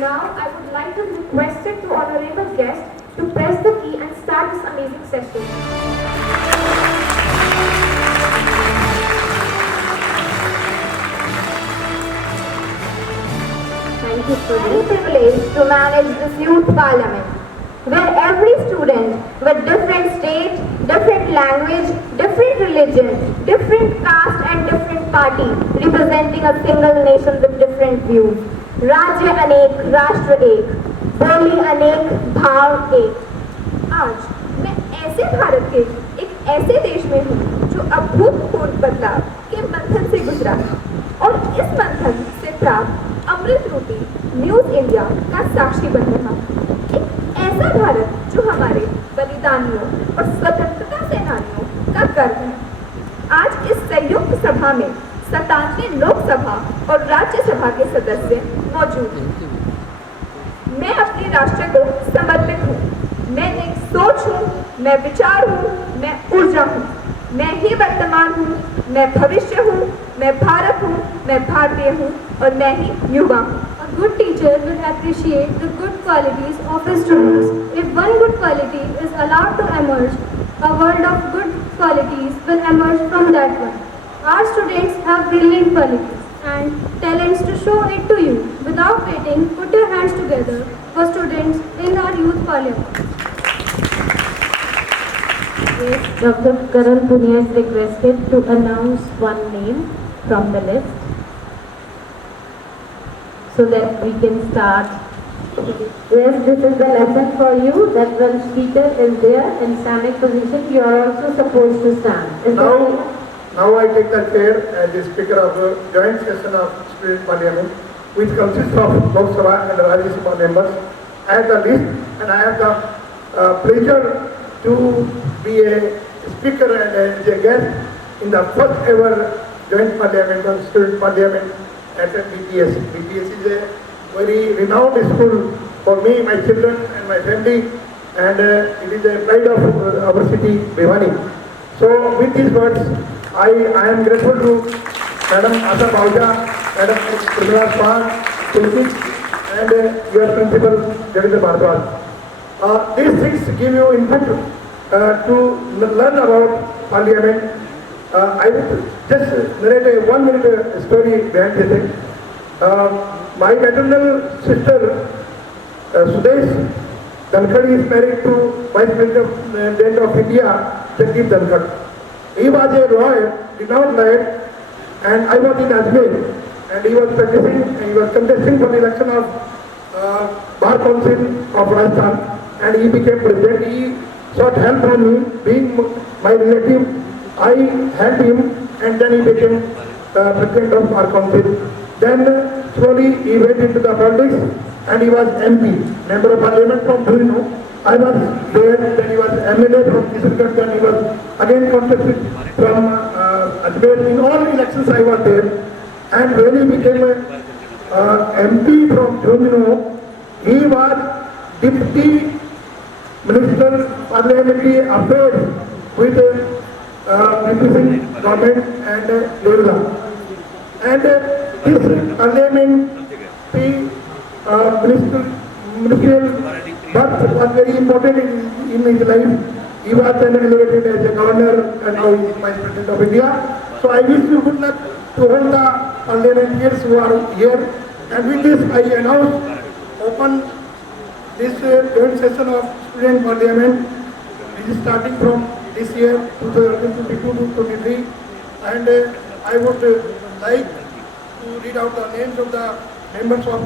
Now, I would like to request it to honorable guest to press the key and start this amazing session. Thank you for the privilege to manage this youth parliament, where every student with different state, different language, different religion, different caste and different party, representing a single nation with different views. राज्य अनेक, राष्ट्र एक, बोली अनेक, भाव एक। आज मैं ऐसे भारत के एक ऐसे देश में हूँ जो अभूतपूर्व बदलाव के मंथन से गुजरा है और इस मंथन से प्राप्त अमृत रूपी न्यूज इंडिया का साक्षी बन रहा। एक ऐसा भारत जो हमारे बलिदानियों और स्वतंत्रता सेनानियों का गर्व है। आज इस संयुक्त सभा में 97 लोकसभा और राज्यसभा के सदस्य मौजूद हैं। मैं अपने राष्ट्र को समर्पित हूँ। मैं एक सोच हूँ, मैं विचार हूँ, मैं ऊर्जा हूँ। मैं ही वर्तमान हूँ, मैं भविष्य हूँ, मैं भारत हूँ, मैं भारतीय हूँ और मैं ही युवा हूँ। A good teacher will appreciate the good qualities of his students. If one good quality is allowed to emerge, a world of good qualities will emerge from that one. Our students have brilliant qualities and talents to show it to you. Without waiting, put your hands together for students in our youth parliament. Yes, Dr. Karan Punia is requested to announce one name from the list so that we can start. Yes, this is the lesson for you that when speaker is there in standing position, you are also supposed to stand. Now I take the chair as the Speaker of the joint session of Student Parliament, which consists of Lok Sabha and Rajya Sabha members. I have the list and I have the pleasure to be a speaker and a guest in the first ever joint parliament of Student Parliament at BPS. BPS is a very renowned school for me, my children and my family, and it is a pride of our city, Bhiwani. So with these words, I am grateful to Madam Asa Bauja, Madam Prabhat Paan, Tulsi, and your principal, Javindra Bhardwaj. These things give you input to learn about Parliament. I will just narrate a 1 minute story behind this thing. My maternal sister, Sudesh Dhankhar, is married to Vice President of India, Jagdeep Dhankhar. He was a lawyer, renowned lawyer, and I was in Ajmer, and he was contesting for the election of Bar Council of Rajasthan, and he became president. He sought help from me, being my relative. I helped him, and then he became president of Bar Council. Then slowly he went into the politics, and he was MP, member of Parliament from Dhurino. I was there, then he was MLA from Kisargarh, then he was again contested from Ajmer. In all elections I was there, and when he became MP from Dhurino, he was Deputy Minister Parliamentary Affairs with representing government and Kerala. And this parliamentary ministerial birth was very important in his life. He was then elevated as a governor and now he is Vice President of India. So I wish you good luck to all the parliamentarians who are here. And with this I announce open this joint session of Student Parliament, which is starting from this year 2022-23, and I would like to read out the names of the members of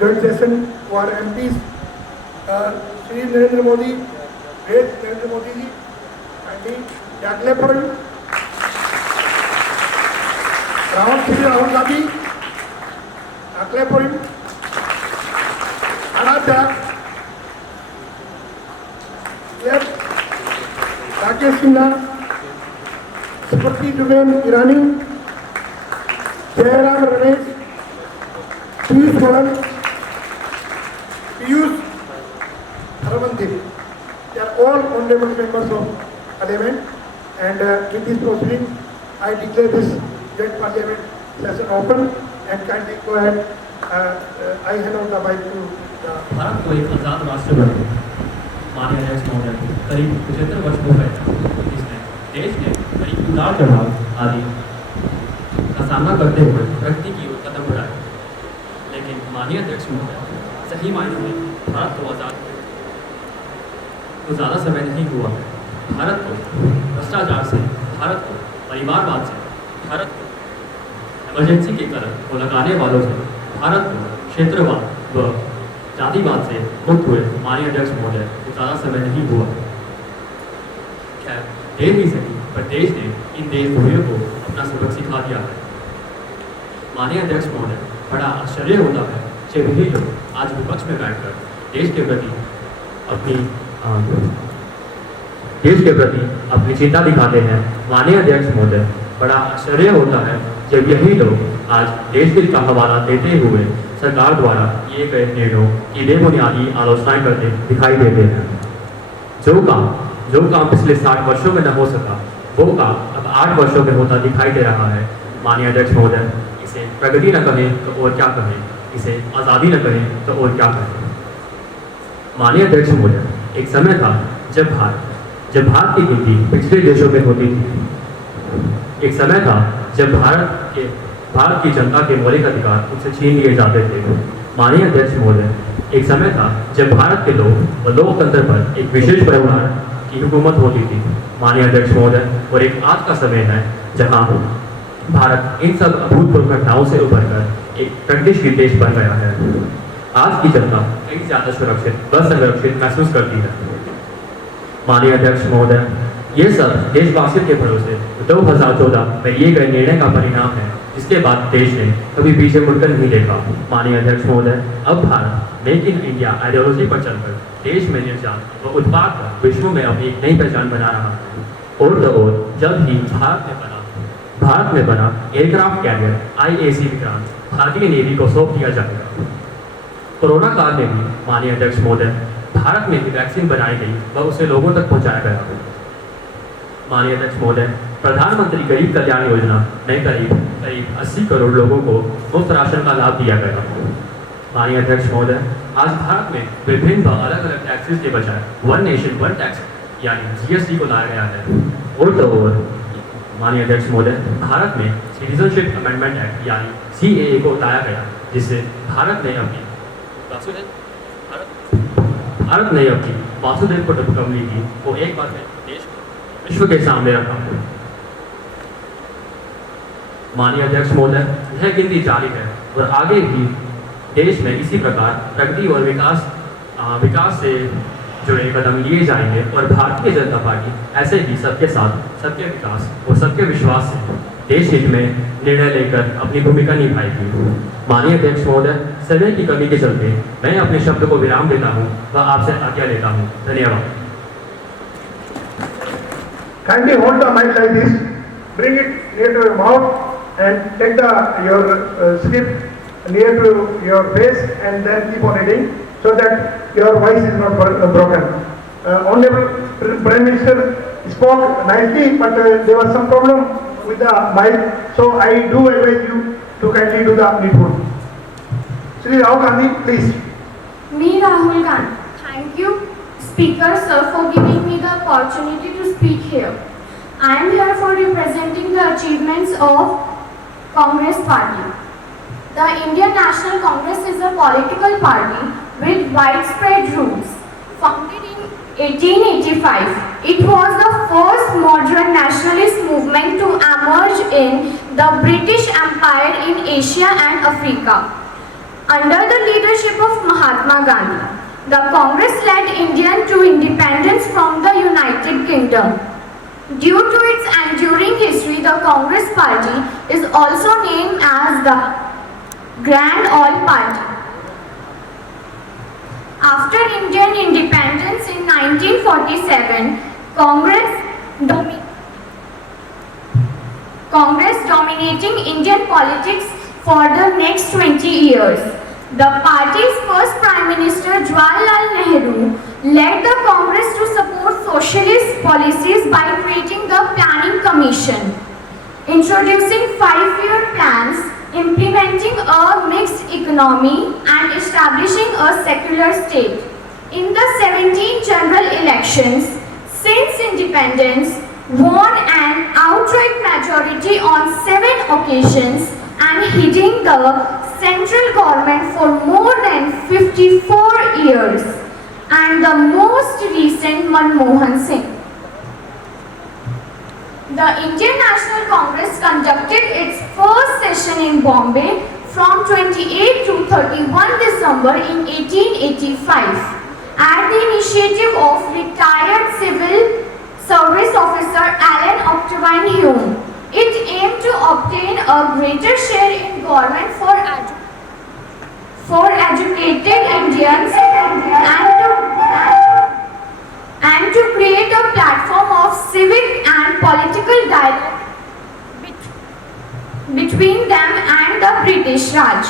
joint session who are MPs. Shri Narendra Modi, great Narendra Modi ji, kindly Yakle for him. Rahul Gandhi, Yakle for him. Aradhya, left. Rakesh Sinha, Smriti Jubain Irani, Jairam Ramesh, Piyush Goyal, Piyush Haramandir. They are all honorable members of Parliament, and with this proceeding, I declare this joint Parliament session open and kindly go ahead. I hand over the mic to Bharat को एक आज़ाद राष्ट्र बनाने माननीय अध्यक्ष महोदय करीब 75 वर्ष हो गए हैं, जिसमें देश ने करीब उतार चढ़ाव आदि का सामना करते हुए प्रगति की ओर कदम बढ़ाए। लेकिन माननीय अध्यक्ष महोदय, सही मायने में भारत को आज़ाद तो ज़्यादा समय नहीं हुआ है। भारत को भ्रष्टाचार से, भारत को परिवारवाद से, भारत को इमरजेंसी के कलम को लगाने वालों से, भारत को क्षेत्रवाद व जातिवाद से मुक्त हुए माननीय अध्यक्ष महोदय को ज़्यादा समय नहीं हुआ। खैर, देर ही सही, पर देश ने इन देशद्रोहियों को अपना सबक सिखा दिया है। माननीय अध्यक्ष महोदय, बड़ा आश्चर्य होता है जब यही लोग आज विपक्ष में बैठकर देश के प्रति अपनी चिंता दिखाते हैं। माननीय अध्यक्ष महोदय, बड़ा आश्चर्य होता है जब यही लोग आज देश हित का हवाला देते हुए सरकार द्वारा किए गए निर्णयों की बेबुनियादी आलोचनाएं करते दिखाई देते हैं। जो काम पिछले 60 वर्षों में न हो सका, वो काम अब 8 वर्षों में होता दिखाई दे रहा है। माननीय अध्यक्ष महोदय, इसे प्रगति न कहें तो और क्या कहें, इसे आज़ादी न कहें तो और क्या कहें। माननीय अध्यक्ष महोदय, एक समय था जब भारत की गिनती पिछले देशों में होती थी। एक समय था जब भारत की जनता के मौलिक अधिकार उनसे छीन लिए जाते थे। माननीय अध्यक्ष महोदय, एक समय था जब भारत के लोग व लोकतंत्र पर एक विशेष परिवार की हुकूमत होती थी। माननीय अध्यक्ष महोदय, और एक आज का समय है जहां भारत इन सब अभूतपूर्व घटनाओं से उभरकर एक प्रगतिशील देश बन गया है। आज की जनता कई ज़्यादा सुरक्षित व संरक्षित महसूस करती है। माननीय अध्यक्ष महोदय, ये सब देशवासियों के भरोसे 2014 में लिए गए निर्णय का परिणाम है, जिसके बाद देश ने कभी पीछे मुड़कर नहीं देखा। माननीय अध्यक्ष महोदय, अब Bharat make in India ideology पर चलकर देश में निर्यात व उत्पाद पर विश्व में अपनी एक नई पहचान बना रहा है। और तो और जल्द ही भारत में बना एयरक्राफ्ट कैरियर IAC विक्रांत भारतीय नेवी को सौंप दिया जाएगा। कोरोना काल में भी माननीय अध्यक्ष महोदय, भारत में भी वैक्सीन बनाई गई व उसे लोगों तक पहुंचाया गया। माननीय अध्यक्ष महोदय, प्रधानमंत्री गरीब कल्याण योजना में करीब 80 करोड़ लोगों को मुफ्त राशन का लाभ दिया गया। माननीय अध्यक्ष महोदय, आज भारत में विभिन्न अलग अलग टैक्सेस के बजाय वन नेशन वन टैक्स यानी GST को लाया गया है। और तो और माननीय अध्यक्ष महोदय, भारत में सिटीजनशिप अमेंडमेंट एक्ट यानी CAA को लाया गया, जिससे भारत ने अपनी वासुदेव कुटुंबकम नीति को एक बार में विश्व के सामने रखा। माननीय अध्यक्ष महोदय, यह गिनती जारी है और आगे भी देश में इसी प्रकार प्रगति और विकास से जुड़े कदम लिए जाएंगे और भारतीय जनता पार्टी ऐसे ही सबके साथ सबके विकास और सबके विश्वास से देश हित में निर्णय लेकर अपनी भूमिका निभाएगी। माननीय अध्यक्ष महोदय, समय की कमी के चलते मैं अपने शब्द को विराम देता हूँ व आपसे आज्ञा लेता हूँ। धन्यवाद। kindly hold the mic like this, bring it near to your mouth and take your script near to your face and then keep on reading so that your voice is not broken. Honorable Prime Minister spoke nicely, but there was some problem with the mic, so I do advise you to kindly do the needful. Shri Rahul Gandhi, please. Me, Rahul Gandhi. Thank you, Speaker Sir, for giving me the opportunity to speak here. I am here for representing the achievements of Congress Party. The Indian National Congress is a political party with widespread roots. Founded in 1885, it was the first modern nationalist movement to emerge in the British Empire in Asia and Africa. Under the leadership of Mahatma Gandhi, the Congress led India to independence from the United Kingdom. Due to its enduring history, the Congress Party is also named as the Grand Old Party. After Indian independence in 1947, Congress dominating Indian politics for the next 20 years. The party's first Prime Minister Jawaharlal Nehru led the Congress to support socialist policies by creating the Planning Commission, introducing 5-year plans implementing a mixed economy and establishing a secular state. In the 17 general elections since independence, won an outright majority on 7 occasions and heading the central government for more than 54 years, and the most recent Manmohan Singh. The Indian National Congress conducted its first session in Bombay from 28 to 31 December in 1885 at the initiative of retired civil service officer Allen Octavine Hume. It aimed to obtain a greater share in government for educated Indians and to create a platform of civic and political dialogue between them and the British Raj.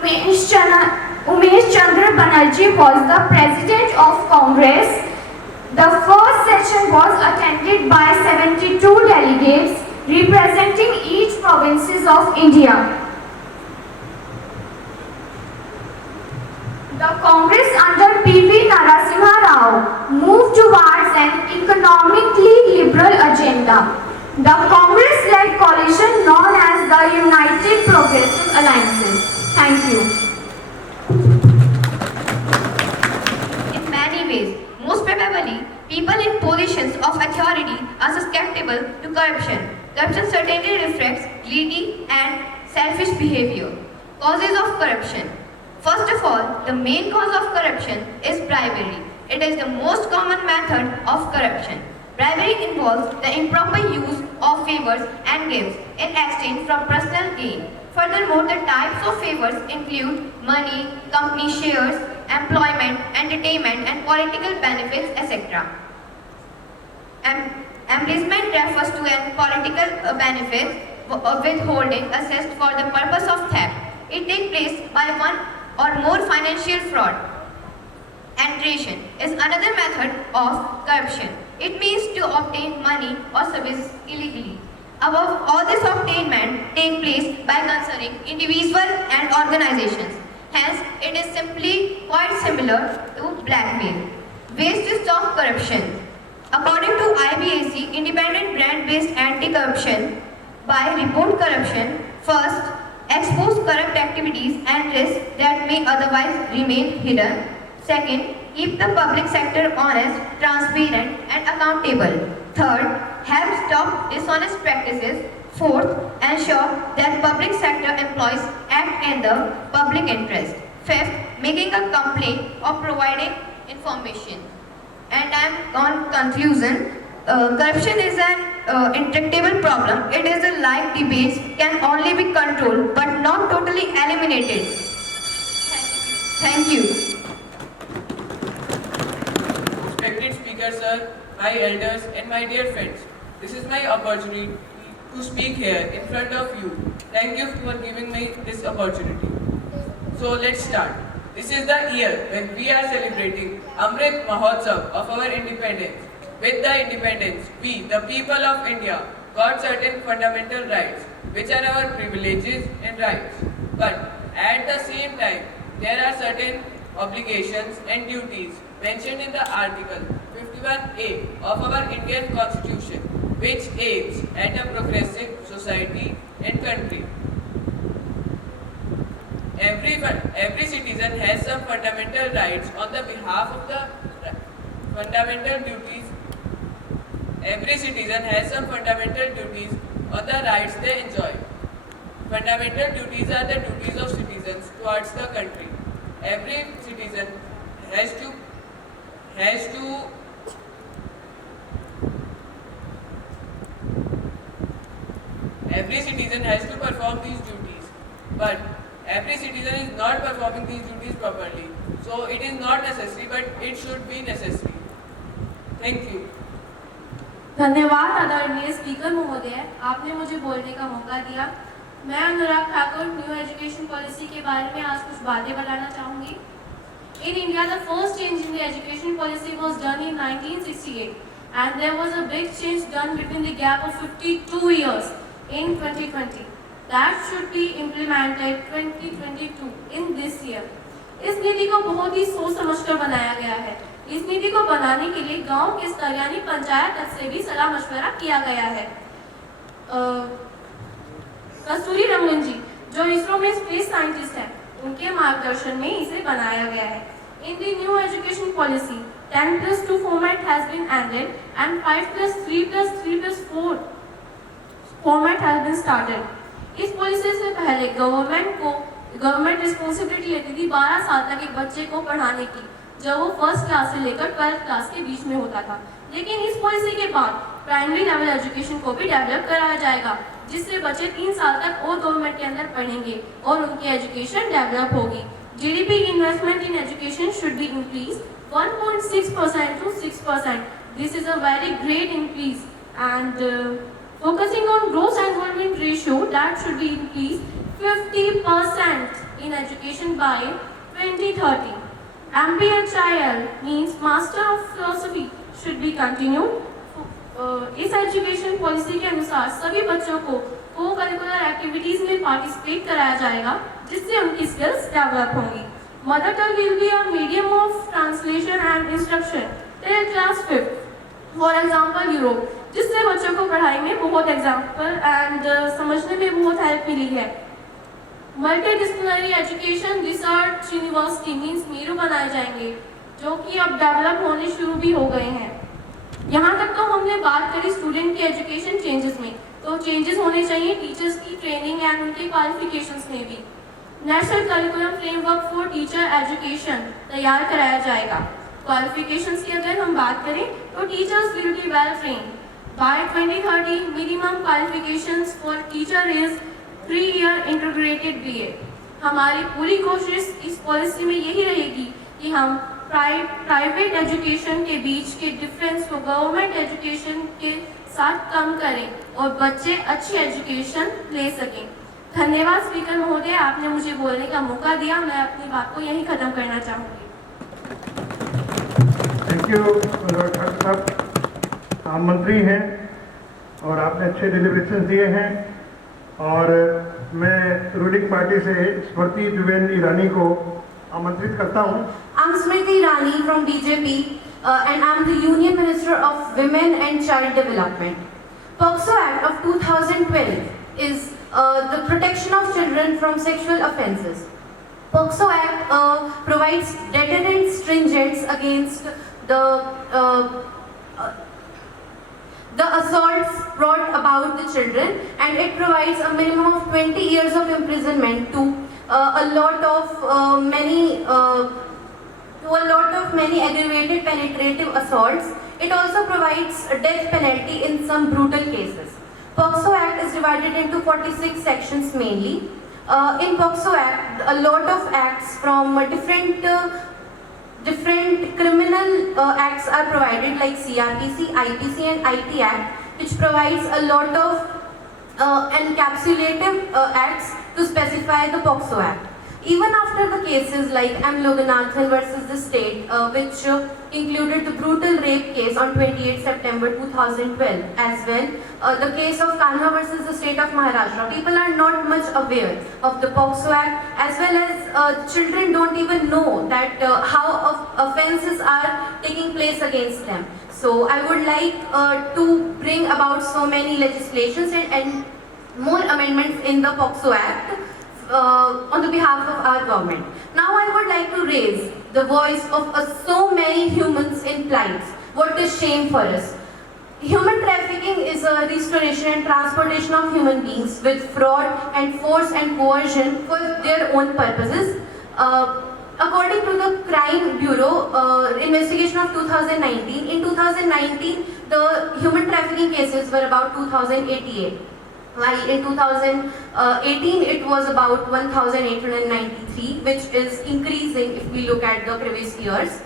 Umesh Chandra Banerjee was the president of Congress. The first session was attended by 72 delegates representing each provinces of India. The Congress under P.V. Narasimha Rao moved towards an economically liberal agenda. The Congress-led coalition known as the United Progressive Alliances. Thank you. In many ways, most probably, people in positions of authority are susceptible to corruption. Corruption certainly reflects greedy and selfish behavior. Causes of corruption. First of all, the main cause of corruption is bribery. It is the most common method of corruption. Bribery involves the improper use of favors and gifts in exchange from personal gain. Furthermore, the types of favors include money, company shares, employment, entertainment, and political benefits, etc. Embezzlement refers to an political benefit withholding assessed for the purpose of theft. It takes place by one or more financial fraud. Entration is another method of corruption. It means to obtain money or services illegally. Above all, this obtainment takes place by concerning individuals and organizations. Hence, it is simply quite similar to blackmail. Ways to stop corruption. According to IBAC, Independent Brand-Based Anti-Corruption, by report corruption, first, expose corrupt activities and risks that may otherwise remain hidden. Second, keep the public sector honest, transparent, and accountable. Third, help stop dishonest practices. Fourth, ensure that public sector employees act in the public interest. Fifth, making a complaint or providing information. And on conclusion, corruption is an intractable problem. It is a like debates can only be controlled but not totally eliminated. Thank you. Respected speaker sir, my elders and my dear friends, this is my opportunity to speak here in front of you. Thank you for giving me this opportunity. So let's start. This is the year when we are celebrating Amrit Mahotsav of our independence. With the independence, we, the people of India, got certain fundamental rights, which are our privileges and rights. But at the same time, there are certain obligations and duties mentioned in the Article 51A of our Indian Constitution, which aims at a progressive society and country. Every citizen has some fundamental rights on the behalf of the fundamental duties. Every citizen has some fundamental duties on the rights they enjoy. Fundamental duties are the duties of citizens towards the country. Every citizen has to perform these duties, but every citizen is not performing these duties properly. So it is not necessary, but it should be necessary. Thank you. धन्यवाद आदरणीय speaker महोदय, आपने मुझे बोलने का मौका दिया। मैं Anurag Thakur new education policy के बारे में आज कुछ बातें बताना चाहूँगी। In India, the first change in the education policy was done in 1968, and there was a big change done between the gap of 52 years in 2020. that should be implemented 2022 in this year. इस नीति को बहुत ही सोच समझकर बनाया गया है। इस नीति को बनाने के लिए गांव के स्तर यानी पंचायत तक से भी सलाह मशवरा किया गया है। कस्तूरी रंगन जी जो इसरो में स्पेस साइंटिस्ट हैं, उनके मार्गदर्शन में इसे बनाया गया है। In the new education policy, 10+2 format has been ended and 5+3+3+4 format has been started. इस पॉलिसी से पहले गवर्नमेंट रिस्पॉन्सिबिलिटी लेती थी 12 साल तक एक बच्चे को पढ़ाने की, जब वो फर्स्ट क्लास से लेकर 12th क्लास के बीच में होता था। लेकिन इस पॉलिसी के बाद प्राइमरी लेवल एजुकेशन को भी डेवलप कराया जाएगा, जिससे बच्चे 3 साल तक और गवर्नमेंट के अंदर पढ़ेंगे और उनकी एजुकेशन डेवलप होगी। GDP investment in education should be increased 1.6% to 6%. This is a very great increase, and focusing on gross enrollment ratio, that should be increased 50% in education by 2030. MPHIL means Master of Philosophy should be continued. इस education policy के अनुसार सभी बच्चों को co-curricular activities में participate कराया जाएगा, जिससे उनकी स्किल्स डेवलप होंगी। Mother tongue will be a medium of translation and instruction till class 5, for example Europe, जिससे बच्चों को पढ़ाई में बहुत एग्जाम्पल एंड समझने में बहुत हेल्प मिली है। Multi disciplinary education research university means MERU बनाए जाएंगे, जो कि अब डेवलप होने शुरू भी हो गए हैं। यहाँ तक तो हमने बात करी स्टूडेंट की एजुकेशन चेंजेस में, तो चेंजेस होने चाहिए टीचर्स की ट्रेनिंग एंड उनके क्वालिफिकेशंस में भी। National curriculum framework for teacher education तैयार कराया जाएगा। क्वालिफिकेशंस की अगर हम बात करें तो teachers will be well trained by 2030। Minimum qualifications for teacher is 3 year integrated BA। हमारी पूरी कोशिश इस पॉलिसी में यही रहेगी कि हम प्राइवेट एजुकेशन के बीच के डिफरेंस को गवर्नमेंट एजुकेशन के साथ कम करें और बच्चे अच्छी एजुकेशन ले सकें। धन्यवाद स्पीकर महोदय, आपने मुझे बोलने का मौका दिया। मैं अपनी बात को यहीं ख़त्म करना चाहूँगी। थैंक यू ठाकुर साहब। आप मंत्री हैं और आपने अच्छे डिलीवरेशन दिए हैं, और मैं रूलिंग पार्टी से स्मृति जुबेन ईरानी को आमंत्रित करता हूँ। I'm Smriti Irani from BJP and I'm the Union Minister of Women and Child Development. POCSO Act of 2012 is the protection of children from sexual offences. POCSO Act provides deterrent stringents against the assaults brought about the children, and it provides a minimum of 20 years of imprisonment to a lot of many aggravated penetrative assaults. It also provides a death penalty in some brutal cases. POCSO Act is divided into 46 sections mainly. In POCSO Act, a lot of acts from different criminal acts are provided, like CRPC, IPC and IT Act, which provides a lot of encapsulative acts to specify the POCSO Act. Even after the cases like M. Loganathan versus the state, which included the brutal rape case on 28 September 2012, as well the case of Kanha versus the state of Maharashtra, people are not much aware of the POCSO Act, as well as children don't even know that how offences are taking place against them. So I would like to bring about so many legislations and more amendments in the POCSO Act on the behalf of our government. Now I would like to raise the voice of so many humans in plights. What is shame for us? Human trafficking is a restoration and transportation of human beings with fraud and force and coercion for their own purposes. According to the Crime Bureau investigation of 2019, in 2019 the human trafficking cases were about 2088. While in 2018 it was about 1,893, which is increasing if we look at the previous years.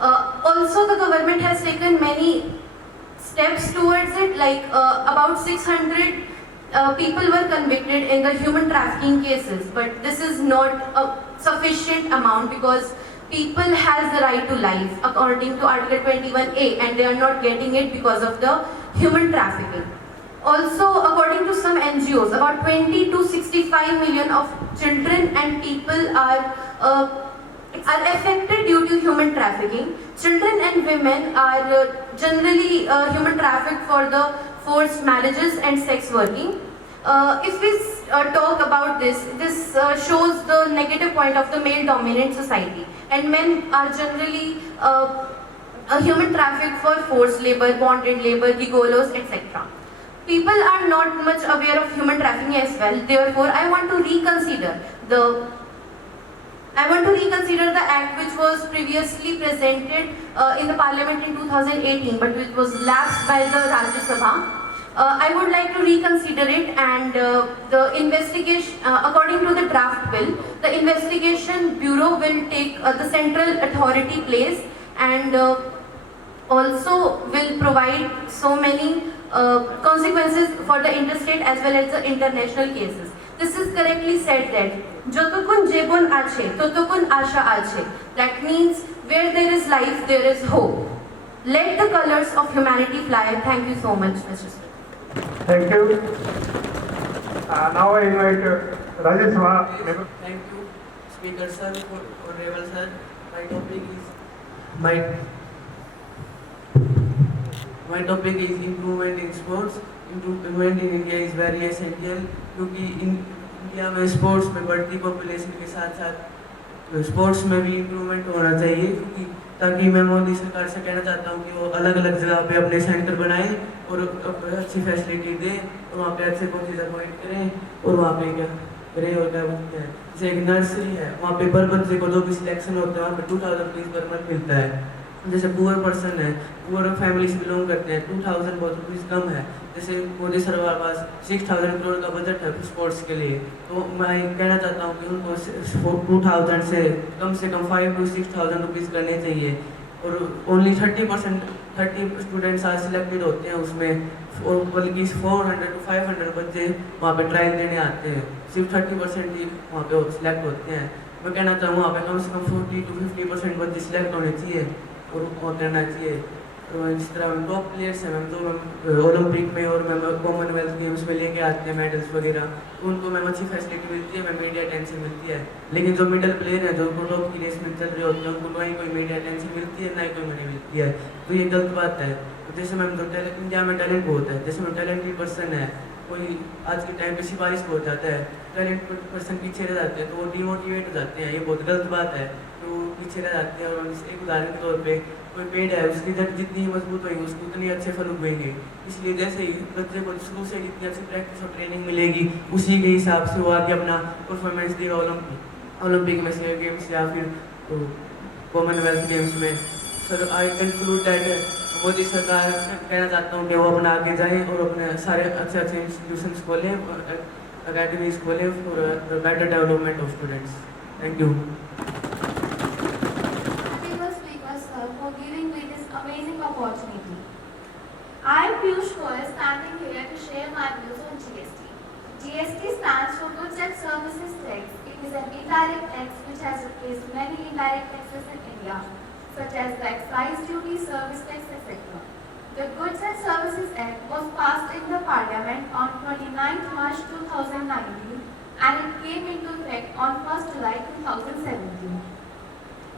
Also the government has taken many steps towards it, like about 600 people were convicted in the human trafficking cases, but this is not a sufficient amount because people has the right to life according to Article 21A, and they are not getting it because of the human trafficking. Also, according to some NGOs, about 20 to 65 million of children and people are affected due to human trafficking. Children and women are generally human trafficked for the forced marriages and sex working. If we talk about this shows the negative point of the male-dominant society, and men are generally human trafficked for forced labor, bonded labor, gigolos, etc. People are not much aware of human trafficking as well. Therefore, I want to reconsider the act which was previously presented in the parliament in 2018, but which was lapsed by the Rajya Sabha. I would like to reconsider it, and the investigation, according to the draft bill, the investigation bureau will take the central authority place, and also will provide so many consequences for the interstate as well as the international cases. This is correctly said that Jotokun jebon ache, totokun asha ache. That means where there is life, there is hope. Let the colors of humanity fly. Thank you so much, Mr. Speaker. Thank you. Now I invite Rajya Sabha member. Thank you, Speaker sir, Honorable sir. My topic is improvement in sports. Improvement in India is very essential क्योंकि India में sports में बढ़ती population के साथ साथ sports में भी improvement होना चाहिए, क्योंकि ताकि मैं मोदी सरकार से कहना चाहता हूँ कि वो अलग अलग जगह पे अपने सेंटर बनाएं और अच्छी फैसिलिटी दें और वहाँ पे अच्छे कोचेज अपॉइंट करें और वहाँ पे क्या करें और क्या बोलते हैं, जैसे एक नर्सरी है वहाँ पे पर बच्चे को जो भी सिलेक्शन होता है वहाँ पे 2000 रुपीज़ पर मंथ मिलता है। जैसे पुअर पर्सन है, पुअर फैमिली से बिलोंग करते हैं, 2000 बहुत रुपीज़ कम है। जैसे मोदी सरकार के पास 6000 करोड़ का बजट है स्पोर्ट्स के लिए, तो मैं कहना चाहता हूँ कि उनको 2000 से कम 5 to 6000 रुपीज़ करने चाहिए। और ओनली 30 स्टूडेंट्स आज सिलेक्टेड होते हैं उसमें, और बल्कि 400 to 500 बच्चे वहाँ पे ट्रायल देने आते हैं, सिर्फ 30% ही वहाँ पे सिलेक्ट होते हैं। मैं कहना चाहूँगा वहाँ पे कम से कम 40 to 50% बच्चे सिलेक्ट होने चाहिए और करना चाहिए। तो इस तरह टॉप प्लेयर्स हैं मैम, जो ओलंपिक में और मैम कॉमनवेल्थ गेम्स में लेके आते हैं मेडल्स वगैरह, तो उनको मैम अच्छी फैसिलिटी मिलती है, मैम मीडिया अटेंशन मिलती है। लेकिन जो मिडिल प्लेयर हैं, जो टॉप की रेस में चल रहे होते हैं, उनको ना ही कोई मीडिया अटेंशन मिलती है, ना ही कोई मनी मिलती है, तो ये गलत बात है। तो जैसे मैम जो इंडिया में टैलेंट बहुत है, जैसे मैम टैलेंटेड पर्सन है, कोई आज के टाइम पे सिपाही हो जाता है, टैलेंटेड पर्सन पीछे रह जाते हैं तो वो डिमोटिवेट हो जाते हैं, ये बहुत गलत बात है। तो पीछे रह जाते हैं, और एक उदाहरण के तौर पे कोई पेड़ है, उसकी जड़ जितनी मजबूत होगी उसको उतनी अच्छे फल उगेंगे। इसलिए जैसे ही बच्चे को शुरू से जितनी अच्छी प्रैक्टिस और ट्रेनिंग मिलेगी, उसी के हिसाब से वो आगे अपना परफॉर्मेंस देगा ओलंपिक में से गेम्स या फिर कॉमनवेल्थ गेम्स में। Sir I conclude that Modi सरकार कहना चाहता हूँ कि वो अपना आगे जाए और अपने सारे अच्छे इंस्टीट्यूशंस खोलें, अकेडमीज खोलें for better development of students. Thank you. For giving me this amazing opportunity. I am Piyush Goyal, standing here to share my views on GST. GST stands for Goods and Services Tax. It is an indirect tax which has replaced many indirect taxes in India, such as the excise duty, service tax, etc. The Goods and Services Act was passed in the Parliament on 29th March 2019 and it came into effect on 1st July 2017.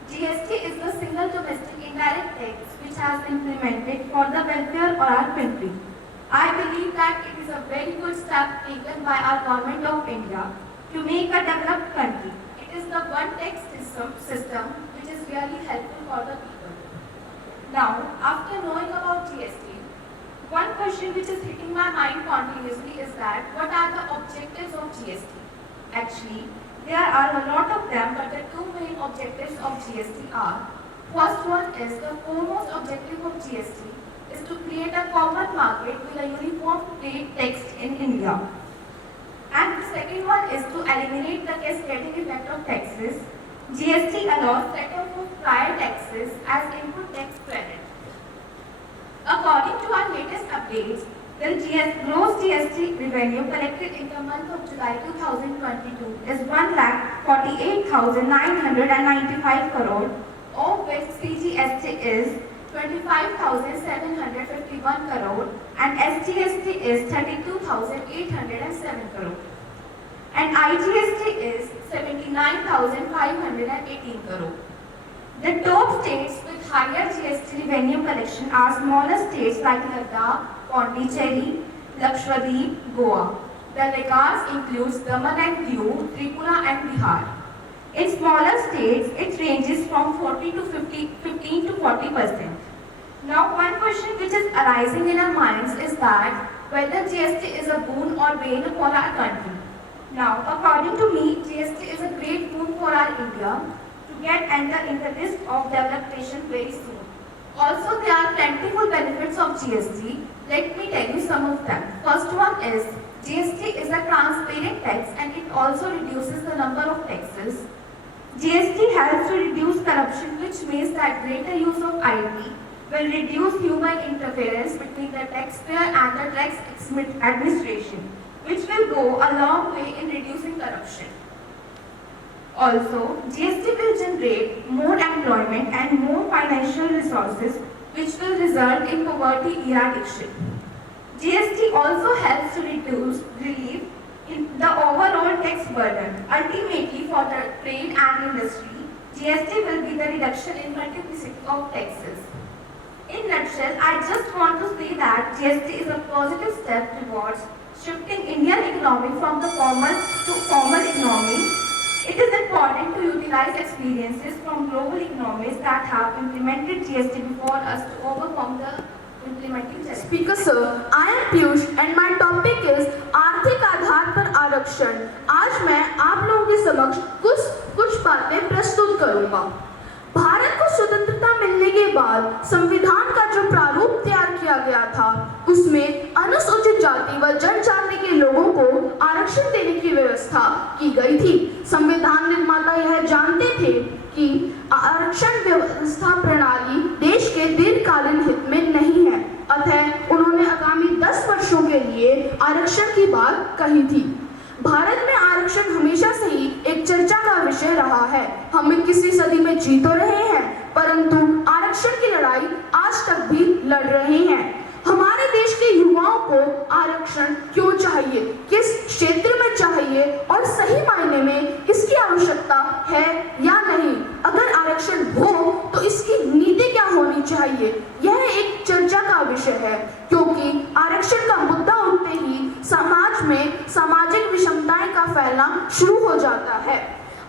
GST is the single domestic indirect tax which has been implemented for the welfare of our country. I believe that it is a very good step taken by our government of India to make a developed country. It is the one tax system which is really helpful for the people. Now, after knowing about GST, one question which is hitting my mind continuously is that what are the objectives of GST? Actually, there are a lot of them, but the two main objectives of GST are: first one is the foremost objective of GST is to create a common market with a uniform rate text in India. And the second one is to eliminate the cascading effect of taxes. GST allows set-off of prior taxes as input tax credit. According to our latest updates, the gross GST revenue collected in the month of July 2022 is 1,48,995 crore, of which CGST is 25,751 crore and SGST is 32,807 crore and IGST is 79,518 crore. The top states with higher GST revenue collection are smaller states like Ladakh, Pondicherry, Lakshadweep, Goa. The laggards includes Daman and Diu, Tripura and Bihar. In smaller states, it ranges from 15 to 40%. Now, one question which is arising in our minds is that whether GST is a boon or bane for our country. Now, according to me, GST is a great boon for our India to get enter in the list of developed nations very soon. Also, there are plentiful benefits of GST. Let me tell you some of them. First one is GST is a transparent tax and it also reduces the number of taxes. GST helps to reduce corruption, which means that greater use of IT will reduce human interference between the taxpayer and the tax administration, which will go a long way in reducing corruption. Also, GST will generate more employment and more financial resources, which will result in poverty eradication. GST also helps to reduce relief in the overall tax burden. Ultimately, for the trade and industry, GST will be the reduction in multiplicity of taxes. In nutshell, I just want to say that GST is a positive step towards shifting Indian economy from the formal to formal economy. It is important to utilize experiences from global economies that have implemented GST before us to overcome the implementing challenges. Speaker sir, I am Piyush and my topic is आर्थिक आधार पर आरक्षण। आज मैं आप लोगों के समक्ष कुछ बातें प्रस्तुत करूंगा। भारत को स्वतंत्रता मिलने के बाद संविधान का जो प्रारूप तैयार किया गया था, उसमें अनुसूचित जाति व जनजाति के लोगों को आरक्षण देने की व्यवस्था की गई थी। संविधान निर्माता यह जानते थे कि आरक्षण व्यवस्था प्रणाली देश के दीर्घकालीन हित में नहीं है, अतः उन्होंने आगामी 10 वर्षों के लिए आरक्षण की बात कही थी। भारत में आरक्षण हमेशा से ही एक चर्चा का विषय रहा है। हम 21वीं सदी में जी तो रहे हैं, परंतु आरक्षण की लड़ाई आज तक भी लड़ रहे हैं। हमारे देश के युवाओं को आरक्षण क्यों चाहिए, किस क्षेत्र में चाहिए और सही मायने में इसकी आवश्यकता है या नहीं, अगर आरक्षण हो तो इसकी नीति क्या होनी चाहिए, यह एक चर्चा का विषय है। क्योंकि आरक्षण का मुद्दा उठते ही समाज में सामाजिक विषमताएं का फैलना शुरू हो जाता है।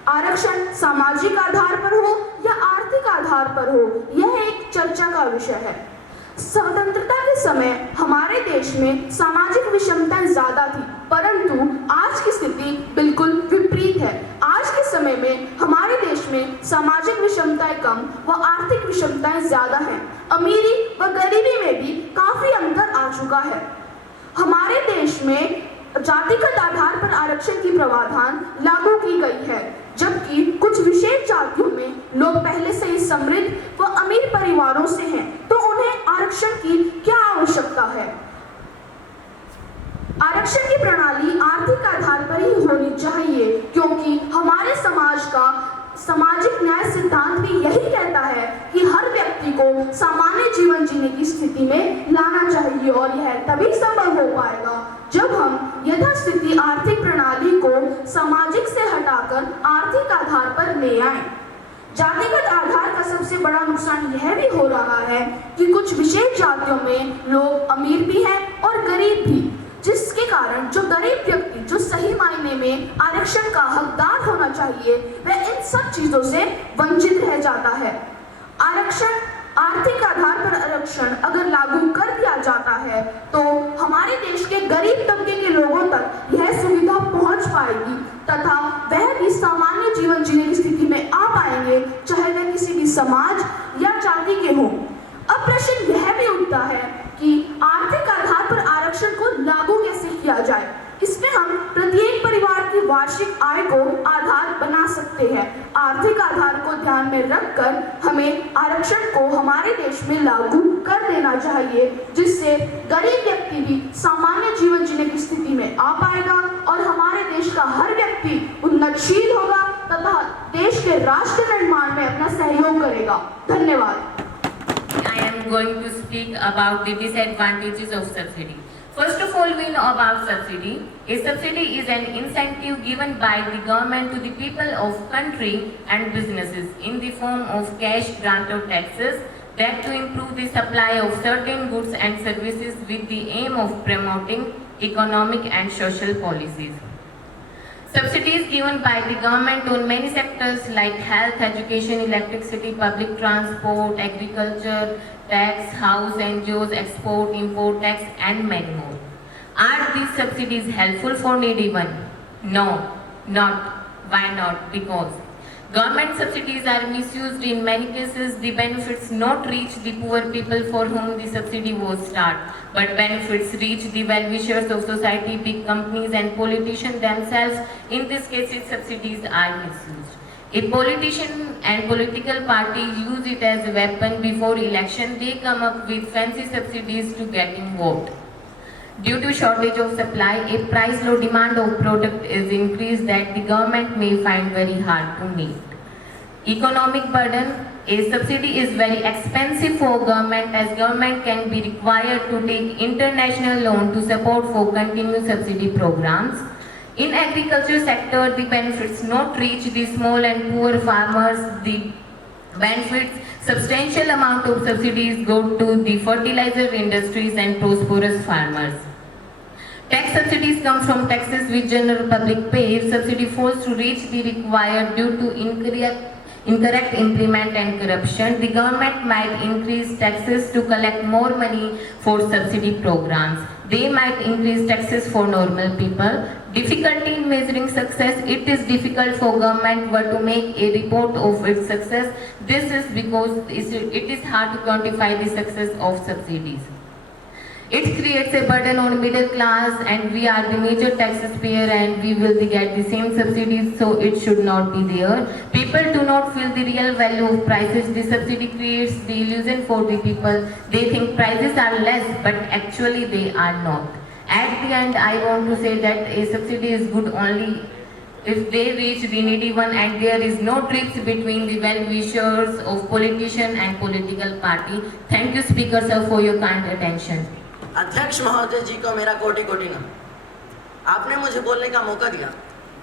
आरक्षण सामाजिक आधार पर हो या आर्थिक आधार पर हो, यह एक चर्चा का विषय है। स्वतंत्रता के समय हमारे देश में सामाजिक विषमताएं ज्यादा थी, परंतु आज की स्थिति बिल्कुल विपरीत है। आज के समय में हमारे देश में सामाजिक विषमताएं कम व आर्थिक विषमताएं ज्यादा हैं। अमीरी व गरीबी में भी काफी अंतर आ चुका है। हमारे देश में जातिगत आधार पर आरक्षण की प्रावधान लागू की गई है, जबकि कुछ विशेष जातियों में लोग पहले से ही समृद्ध व अमीर परिवारों से हैं, तो उन्हें आरक्षण की क्या आवश्यकता है। आरक्षण की प्रणाली आर्थिक आधार पर ही होनी चाहिए, क्योंकि हमारे समाज का सामाजिक न्याय सिद्धांत भी यही कहता है कि हर व्यक्ति को सामान्य जीवन जीने की स्थिति में लाना चाहिए, और यह तभी संभव हो पाएगा जब हम यथास्थिति आर्थिक प्रणाली को सामाजिक से हटाकर आर्थिक आधार पर ले आए। जातिगत आधार का सबसे बड़ा नुकसान यह भी हो रहा है कि कुछ विशेष जातियों में लोग अमीर भी हैं और गरीब भी, जिसके कारण जो गरीब व्यक्ति जो सही मायने में आरक्षण का हकदार होना चाहिए, वह इन सब चीजों से वंचित रह जाता है। आरक्षण आर्थिक आधार पर आरक्षण अगर लागू कर दिया जाता है तो हमारे देश के गरीब तबके के लोगों तक यह सुविधा पहुंच पाएगी तथा वह भी सामान्य जीवन जीने की स्थिति में आ पाएंगे, चाहे वह किसी भी समाज या जाति के हों। अब प्रश्न यह भी उठता है कि आर्थिक आधार पर आरक्षण को लागू कैसे किया जाए। इसमें हम प्रत्येक परिवार की वार्षिक आय को आधार बना सकते हैं। आर्थिक आधार को ध्यान में रखकर हमें आरक्षण को हमारे देश में लागू कर देना चाहिए, जिससे गरीब व्यक्ति भी सामान्य जीवन जीने की स्थिति में आ पाएगा और हमारे देश का हर व्यक्ति उन्नतशील होगा तथा देश के राष्ट्र निर्माण में अपना सहयोग करेगा। धन्यवाद। am going to speak about the disadvantages of subsidy. First of all, we know about subsidy. A subsidy is an incentive given by the government to the people of country and businesses in the form of cash, grant or taxes that to improve the supply of certain goods and services with the aim of promoting economic and social policies. Subsidies given by the government on many sectors like health, education, electricity, public transport, agriculture, tax, house, NGOs, export, import tax and many more. Are these subsidies helpful for needy one? No, not. Why not? Because government subsidies are misused in many cases. The benefits not reach the poor people for whom the subsidy was started, but benefits reach the well-wishers of society, big companies and politicians themselves. In this case, subsidies are misused. A politician and political party use it as a weapon before election. They come up with fancy subsidies to getting vote. Due to shortage of supply, a price low demand of product is increased that the government may find very hard to meet. Economic burden. A subsidy is very expensive for government as government can be required to take international loan to support for continuous subsidy programs. In agriculture sector, the benefits not reach the small and poor farmers. The benefits, substantial amount of subsidies go to the fertilizer industries and prosperous farmers. Tax subsidies come from taxes which general public pay. If subsidy fails to reach the required due to incorrect implement and corruption, the government might increase taxes to collect more money for subsidy programs. They might increase taxes for normal people. Difficulty in measuring success. It is difficult for government to make a report of its success. This is because it is hard to quantify the success of subsidies. It creates a burden on middle class, and we are the major taxpayer and we will get the same subsidies, so it should not be there. People do not feel the real value of prices. The subsidy creates the illusion for the people. They think prices are less, but actually they are not. At the end, I want to say that a subsidy is good only if they reach the needy one and there is no tricks between the well-wishers of politician and political party. Thank you, Speaker Sir, for your kind attention. अध्यक्ष महोदय जी को मेरा कोटि कोटि नमन। आपने मुझे बोलने का मौका दिया,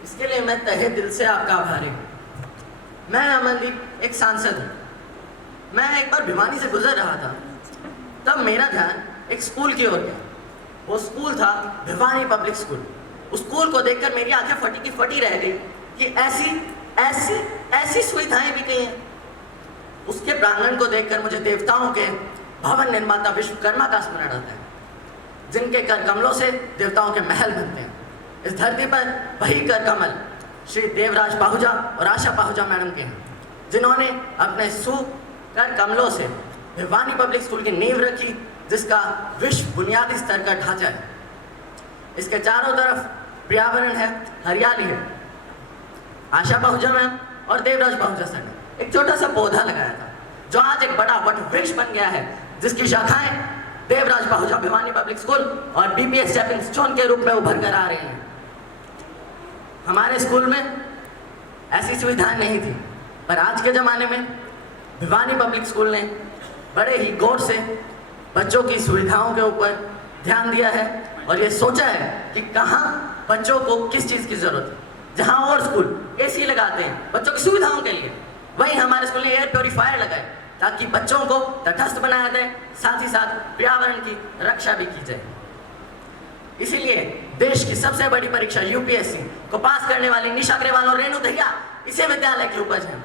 इसके लिए मैं तहे दिल से आपका आभारी हूँ। मैं अमनदीप एक सांसद हूँ। मैं एक बार भिवानी से गुजर रहा था, तब मेरा ध्यान एक स्कूल की ओर गया। वो स्कूल था भिवानी पब्लिक स्कूल। उस स्कूल को देखकर मेरी आंखें फटी की फटी रह गई कि ऐसी सुविधाएं भी कहीं हैं। उसके प्रांगण को देखकर मुझे देवताओं के भवन निर्माता विश्वकर्मा का स्मरण आता है, जिनके कर कमलों से देवताओं के महल बनते हैं। इस धरती पर वही कर कमल श्री देवराज पाहुजा और आशा पाहुजा मैडम के हैं, जिन्होंने अपने कर कमलों से भिवानी पब्लिक स्कूल की नींव रखी, जिसका विश्व बुनियादी स्तर का ढांचा है। इसके चारों तरफ पर्यावरण है, हरियाली है। आशा पाहुजा मैम और देवराज पाहुजा सर ने एक छोटा सा पौधा लगाया था, जो आज एक बड़ा वट वृक्ष बन गया है, जिसकी शाखाएं देवराज पाहुजा भिवानी पब्लिक स्कूल और बीपीएस स्टेपिंग स्टोन के रूप में उभर कर आ रही हैं। हमारे स्कूल में ऐसी सुविधाएं नहीं थी, पर आज के ज़माने में भिवानी पब्लिक स्कूल ने बड़े ही गौर से बच्चों की सुविधाओं के ऊपर ध्यान दिया है और ये सोचा है कि कहाँ बच्चों को किस चीज़ की ज़रूरत है। जहाँ और स्कूल एसी लगाते हैं बच्चों की सुविधाओं के लिए, वहीं हमारे स्कूल ने एयर प्योरीफायर लगाए ताकि बच्चों को तटस्थ बनाया जाए, साथ ही साथ पर्यावरण की रक्षा भी की जाए। इसीलिए देश की सबसे बड़ी परीक्षा यूपीएससी को पास करने वाली निशा अग्रवाल और रेणु दहिया इसी विद्यालय की उपज है।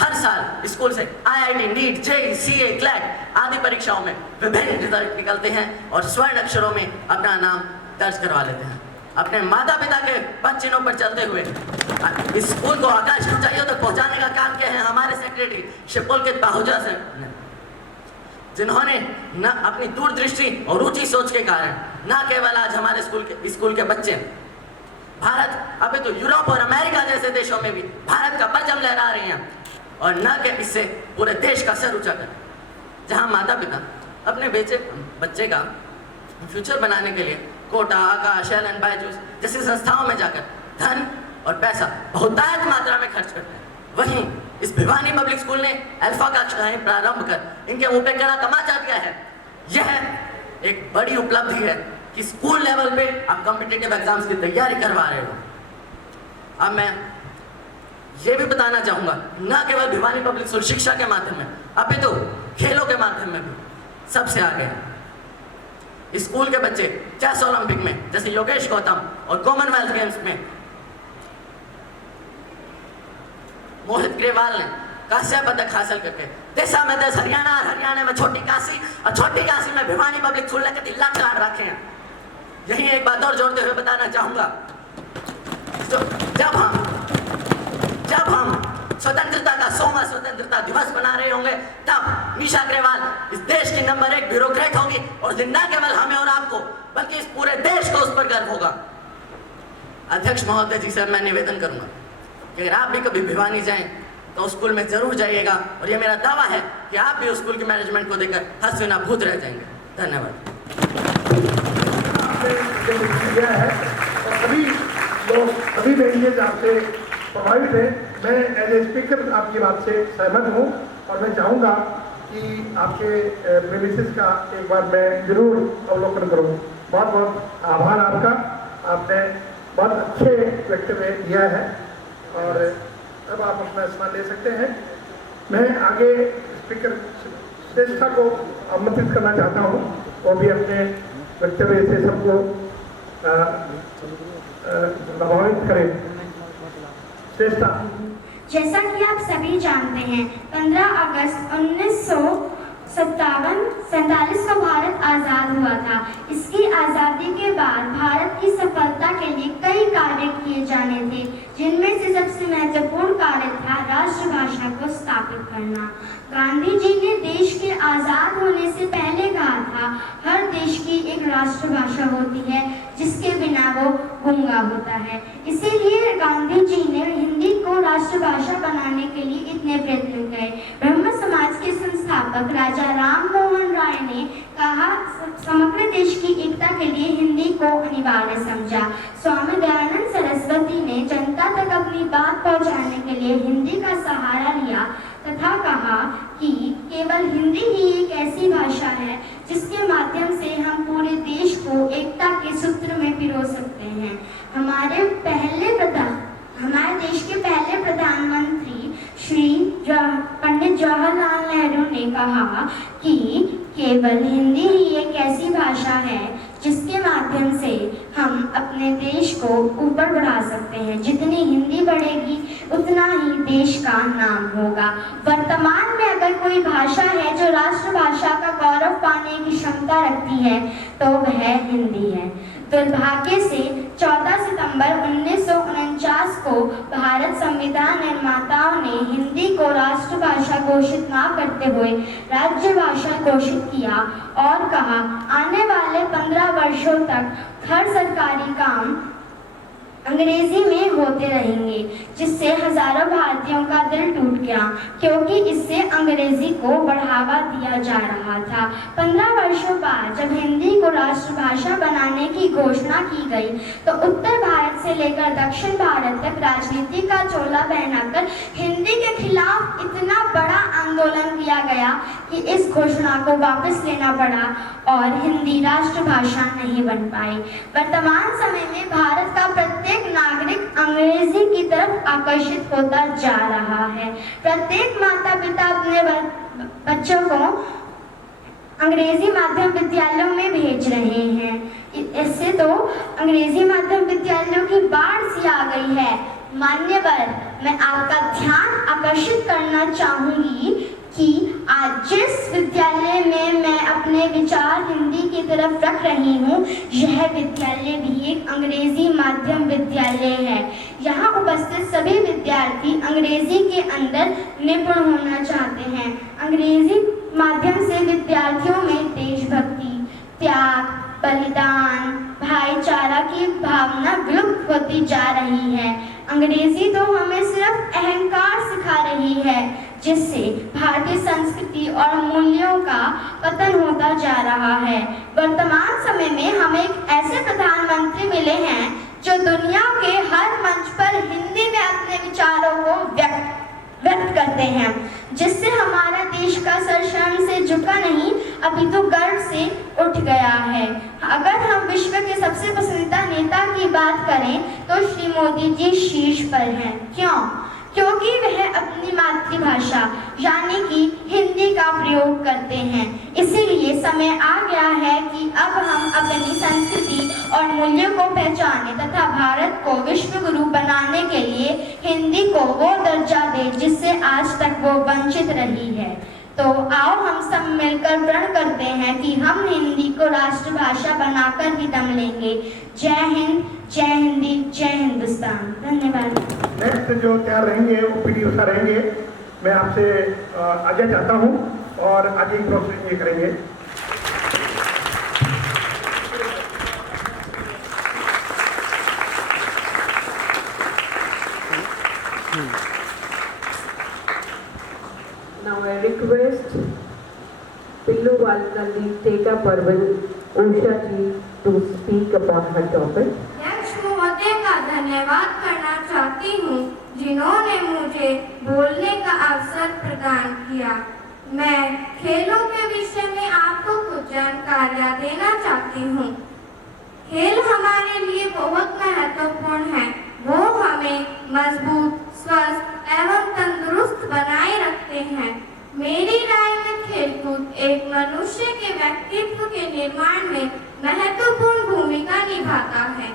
हर साल स्कूल से IIT, NEET, JEE, CA, CLAT आदि परीक्षाओं में विभिन्न रिजल्ट निकलते हैं और स्वर्ण अक्षरों में अपना नाम दर्ज करवा लेते हैं। अपने माता पिता के पद चिन्हों पर चलते हुए इस स्कूल को आकाश की ऊंचाइयों तक पहुंचाने का काम किया है हमारे सेक्रेटरी श्री पुलकित पाहुजा सर ने, जिन्होंने न अपनी दूरदृष्टि और ऊंची सोच के कारण न केवल आज हमारे स्कूल के बच्चे भारत अभी तो यूरोप और अमेरिका जैसे देशों में भी भारत का परचम लहरा रहे हैं, और न कि इससे पूरे देश का सर ऊंचा कर, जहां माता पिता अपने बच्चे का फ्यूचर बनाने के लिए कोटा, आकाश, एल एंड बायजूस जैसी संस्थाओं में जाकर धन और पैसा बहुतायत मात्रा में खर्च करते हैं, वहीं इस भिवानी पब्लिक स्कूल ने अल्फा कक्षाएं प्रारंभ कर इनके मुंह पे कड़ा तमाचा दिया है। यह एक बड़ी उपलब्धि है कि स्कूल लेवल पे आप कॉम्पिटिटिव एग्जाम्स की तैयारी करवा रहे हो। अब मैं ये भी बताना चाहूँगा, न केवल भिवानी पब्लिक स्कूल शिक्षा के माध्यम में, अपितु खेलों के माध्यम में भी सबसे आगे है। स्कूल के बच्चे चेस ओलंपिक में, जैसे योगेश गौतम, और कॉमनवेल्थ गेम्स में मोहित ग्रेवाल ने कांस्य पदक हासिल करके देशा में देश हरियाणा और हरियाणा में छोटी काशी और छोटी काशी में भिवानी पब्लिक स्कूल के तिल्ला काट रखे हैं। यही एक बात और जोड़ते हुए बताना चाहूँगा, जब हम स्वतंत्रता का 100वां स्वतंत्रता दिवस मना रहे होंगे, तब निशा अग्रवाल इस देश की नंबर 1 ब्यूरोक्रेट होगी और न केवल हमें और आपको बल्कि इस पूरे देश को उस पर गर्व होगा। अध्यक्ष महोदय जी से मैं निवेदन करूंगा कि अगर आप भी कभी भिवानी जाएं तो स्कूल में जरूर जाइएगा, और ये मेरा दावा है कि आप भी उस स्कूल के मैनेजमेंट को देखकर हंसना भूत रह जाएंगे। धन्यवाद। सभी बेंचेज आपसे प्रभावित है। मैं एज ए स्पीकर आपकी बात से सहमत हूँ और मैं चाहूँगा कि आपके प्रेमिसेस का एक बार मैं जरूर अवलोकन करूँ। बहुत बहुत आभार आपका, आपने बहुत अच्छे वक्तव्य दिया है और अब आप अपना स्थान ले सकते हैं। मैं आगे स्पीकर श्रेष्ठा को आमंत्रित करना चाहता हूँ, वो भी अपने वक्तव्य से सबको प्रभावित करें। श्रेष्ठा। जैसा कि आप सभी जानते हैं, 15 अगस्त 1947 को भारत आज़ाद हुआ था। इसकी आज़ादी के बाद भारत की सफलता के लिए कई कार्य किए जाने थे, जिनमें से सबसे महत्वपूर्ण कार्य था राष्ट्रभाषा को स्थापित करना। गांधी जी ने देश के आज़ाद होने से पहले कहा था, हर देश की एक राष्ट्रभाषा होती है जिसके बिना वो गूंगा होता है। इसीलिए गांधी जी ने हिंदी को राष्ट्रभाषा बनाने के लिए इतने प्रयत्न किए। ब्रह्म समाज के संस्थापक राजा राम मोहन राय ने कहा, समग्र देश की एकता के लिए हिंदी को अनिवार्य समझा। स्वामी दयानंद सरस्वती ने जनता तक अपनी बात पहुंचाने के लिए हिंदी का सहारा लिया तथा कहा कि केवल हिंदी ही एक ऐसी भाषा है जिसके माध्यम से हम पूरे देश को एकता के सूत्र में पिरो सकते हैं। हमारे देश के पहले प्रधानमंत्री श्री पंडित जवाहरलाल नेहरू ने कहा कि केवल हिंदी ही एक ऐसी भाषा है जिसके माध्यम से हम अपने देश को ऊपर बढ़ा सकते हैं। जितनी हिंदी बढ़ेगी उतना ही देश का नाम होगा। वर्तमान में अगर कोई भाषा है जो राष्ट्रभाषा का गौरव पाने की क्षमता रखती है तो वह हिंदी है। दुर्भाग्य से 14 सितंबर 1949 को भारत संविधान निर्माताओं ने हिंदी को राष्ट्रभाषा घोषित न करते हुए राज्यभाषा घोषित किया और कहा, आने वाले 15 वर्षों तक हर सरकारी काम अंग्रेजी में होते रहेंगे, जिससे हजारों भारतीयों का दिल टूट गया क्योंकि इससे अंग्रेजी को बढ़ावा दिया जा रहा था। 15 वर्षों बाद जब हिंदी को राष्ट्रभाषा बनाने की घोषणा की गई तो उत्तर भारत से लेकर दक्षिण भारत तक राजनीति का चोला पहनाकर हिंदी के खिलाफ इतना बड़ा आंदोलन किया गया कि इस घोषणा को वापस लेना पड़ा और हिंदी राष्ट्रभाषा नहीं बन पाई। वर्तमान समय में भारत का प्रत्येक नागरिक अंग्रेजी की तरफ आकर्षित होता जा रहा है। प्रत्येक माता पिता अपने बच्चों को अंग्रेजी माध्यम विद्यालयों में भेज रहे हैं। इससे तो अंग्रेजी माध्यम विद्यालयों की बाढ़ सी आ गई है। मान्यवर, मैं आपका ध्यान आकर्षित करना चाहूंगी कि आज जिस विद्यालय में मैं अपने विचार हिंदी की तरफ रख रही हूँ, यह विद्यालय भी एक अंग्रेजी माध्यम विद्यालय है। यहाँ उपस्थित सभी विद्यार्थी अंग्रेजी के अंदर निपुण होना चाहते हैं। अंग्रेजी माध्यम से विद्यार्थियों में देशभक्ति, त्याग, बलिदान, भाईचारा की भावना विलुप्त होती जा रही है। अंग्रेजी तो हमें सिर्फ अहंकार सिखा रही है, जिससे भारतीय संस्कृति और मूल्यों का पतन होता जा रहा है। वर्तमान समय में हमें एक ऐसे प्रधानमंत्री मिले हैं जो दुनिया के हर मंच पर हिंदी में अपने विचारों को व्यक्त व्यक्त करते हैं, जिससे हमारा देश का सर शर्म से झुका नहीं अपितु गर्व से उठ गया है। अगर हम विश्व के सबसे पसंदीदा नेता की बात करें तो श्री मोदी जी शीर्ष पर हैं। क्यों? क्योंकि वह अपनी मातृभाषा यानी कि हिंदी का प्रयोग करते हैं। इसीलिए समय आ गया है कि अब हम अपनी संस्कृति और मूल्यों को पहचानें तथा भारत को विश्व गुरु बनाने के लिए हिंदी को वो दर्जा दें जिससे आज तक वो वंचित रही है। तो आओ हम सब मिलकर प्रण करते हैं कि हम हिंदी को राष्ट्रभाषा बनाकर ही दम लेंगे। जय हिंद, जय हिंदी, जय हिंदुस्तान। धन्यवाद। नेक्स्ट जो तैयार रहेंगे वो पीडी उषा रहेंगे। मैं आपसे अजय चाहता हूँ और आगे प्रोसेसिंग ये करेंगे। Now I request Pillu Valkalli Teka Parvan Usha ji to speak upon her topic. अध्यक्ष महोदय का धन्यवाद करना चाहती हूँ जिन्होंने मुझे बोलने का अवसर प्रदान किया। मैं खेलों के विषय में आपको कुछ जानकारियाँ देना चाहती हूँ। खेल हमारे लिए बहुत महत्वपूर्ण है। वो हमें मजबूत, स्वस्थ एवं तंदुरुस्त बनाए रखते हैं। मेरी राय में खेलकूद एक मनुष्य के व्यक्तित्व के निर्माण में महत्वपूर्ण भूमिका निभाता है।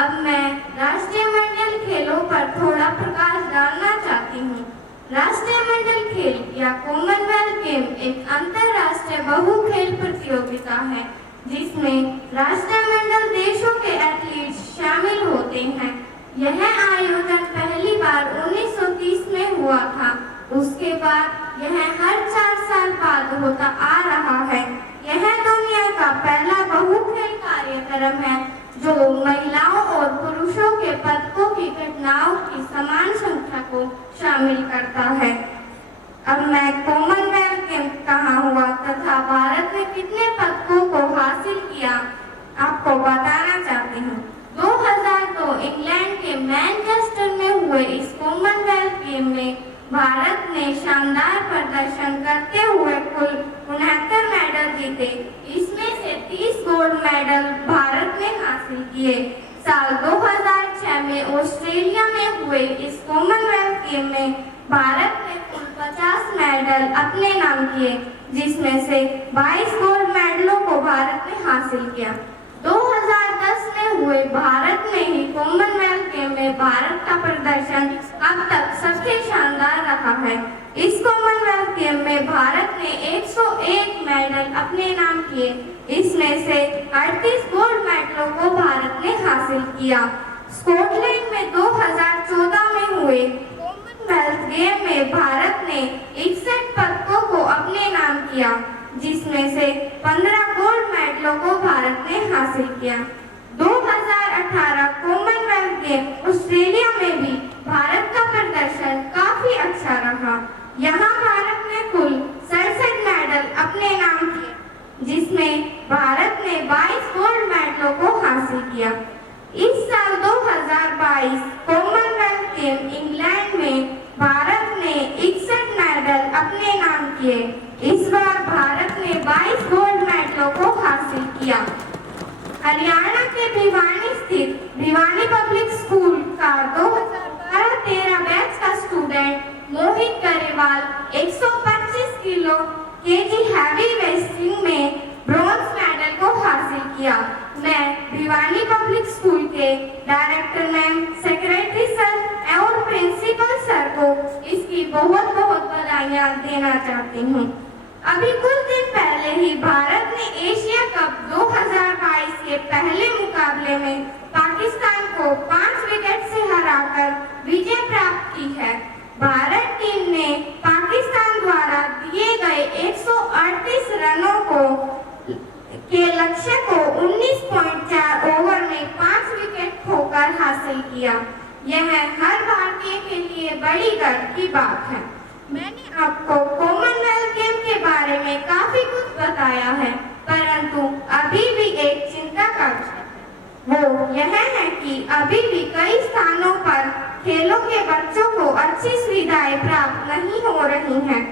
अब मैं राष्ट्रमंडल खेलों पर थोड़ा प्रकाश डालना चाहती हूँ। राष्ट्रमंडल खेल या कॉमनवेल्थ गेम एक अंतर्राष्ट्रीय बहु खेल प्रतियोगिता है जिसमें राष्ट्रमंडल देशों के एथलीट्स शामिल होते हैं। यह आयोजन पहली बार 1930 में हुआ था। उसके बाद यह हर 4 साल बाद होता आ रहा है। यह दुनिया का पहला बहुखेल कार्यक्रम है जो महिलाओं और पुरुषों के पदकों की घटनाओं की समान संख्या को शामिल करता है। अब मैं कॉमनवेल्थ गेम कहाँ हुआ तथा भारत ने कितने पदकों को हासिल किया आपको बताना चाहती हूँ। 2002 इंग्लैंड के मैनचेस्टर में हुए इस कॉमनवेल्थ गेम में भारत ने शानदार प्रदर्शन करते हुए कुल 69 मेडल जीते। इसमें से 30 गोल्ड मेडल भारत ने हासिल किए। साल 2006 में ऑस्ट्रेलिया में हुए इस कॉमनवेल्थ गेम में भारत ने कुल 50 मेडल अपने नाम किए, जिसमें से 22 गोल्ड मेडलों को भारत ने हासिल किया। 2010 में हुए भारत में ही कॉमनवेल्थ गेम में भारत का प्रदर्शन अब तक सबसे शानदार रहा है। इस कॉमनवेल्थ गेम में भारत ने 101 मेडल अपने नाम किए। इसमें से 38 गोल्ड मेडलों को भारत ने हासिल किया। स्कॉटलैंड में 2014 में हुए कॉमनवेल्थ गेम में भारत ने 61 पदकों को अपने नाम किया, जिसमें से 15 गोल्ड मेडलों को भारत ने हासिल किया। 2018 कॉमनवेल्थ गेम ऑस्ट्रेलिया में भी भारत का प्रदर्शन काफी अच्छा रहा। यहाँ भारत ने कुल 67 मेडल अपने नाम किए, जिसमें भारत ने 22 गोल्ड मेडलों को हासिल किया। इस साल 2022 कॉमनवेल्थ गेम इंग्लैंड में भारत ने 61 मेडल अपने नाम किए। इस बार भारत ने 22 गोल्ड मेडलों को हासिल किया। हरियाणा के भिवानी स्थित भिवानी पब्लिक स्कूल का 2012-13 बैच का student Mohit Garewal 125 kilo KG heavy wrestling में ब्रॉन्ज मेडल को हासिल किया। मैं भिवानी पब्लिक स्कूल के डायरेक्टर मैम, सेक्रेटरी सर और प्रिंसिपल सर को इसकी बहुत बहुत बधाइयाँ देना चाहती हूँ। अभी कुछ दिन पहले ही भारत ने एशिया कप 2022 के पहले मुकाबले में पाकिस्तान को 5 विकेट से हराकर विजय प्राप्त की है। भारत टीम ने पाकिस्तान द्वारा दिए गए 138 रनों के लक्ष्य को 19.4 ओवर में 5 विकेट खोकर हासिल किया। यह हर भारतीय के लिए बड़ी गर्व की बात है। मैंने आपको कॉमनवेल्थ गेम के बारे में काफी कुछ बताया है, परंतु अभी भी एक चिंता का विषय है। वो यह है कि अभी भी कई स्थानों पर खेलों के बच्चों को अच्छी सुविधाएं प्राप्त नहीं हो रही हैं।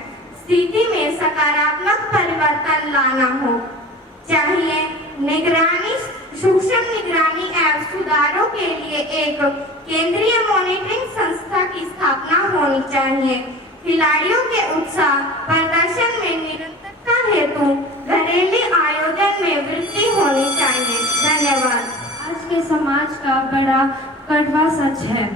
स्थिति में सकारात्मक परिवर्तन लाना हो चाहिए। निगरानी, सूक्ष्म निगरानी एवं सुधारों के लिए एक केंद्रीय मॉनिटरिंग संस्था की स्थापना होनी चाहिए। खिलाड़ियों के उत्साह प्रदर्शन में निरंतरता हेतु घरेलू आयोजन में वृद्धि होनी चाहिए। धन्यवाद। आज के समाज का बड़ा कड़वा सच है,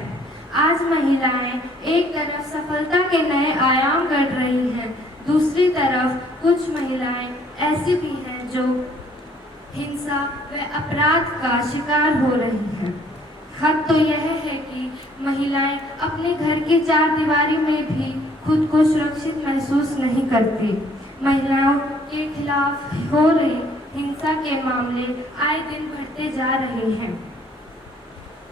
आज महिलाएं एक तरफ सफलता के नए आयाम गढ़ रही हैं, दूसरी तरफ कुछ महिलाएं ऐसी भी हैं जो हिंसा व अपराध का शिकार हो रही हैं। हद तो यह है कि महिलाएं अपने घर की चार दीवारी में भी खुद को सुरक्षित महसूस नहीं करती। महिलाओं के खिलाफ हो रही हिंसा के मामले आए दिन बढ़ते जा रहे हैं।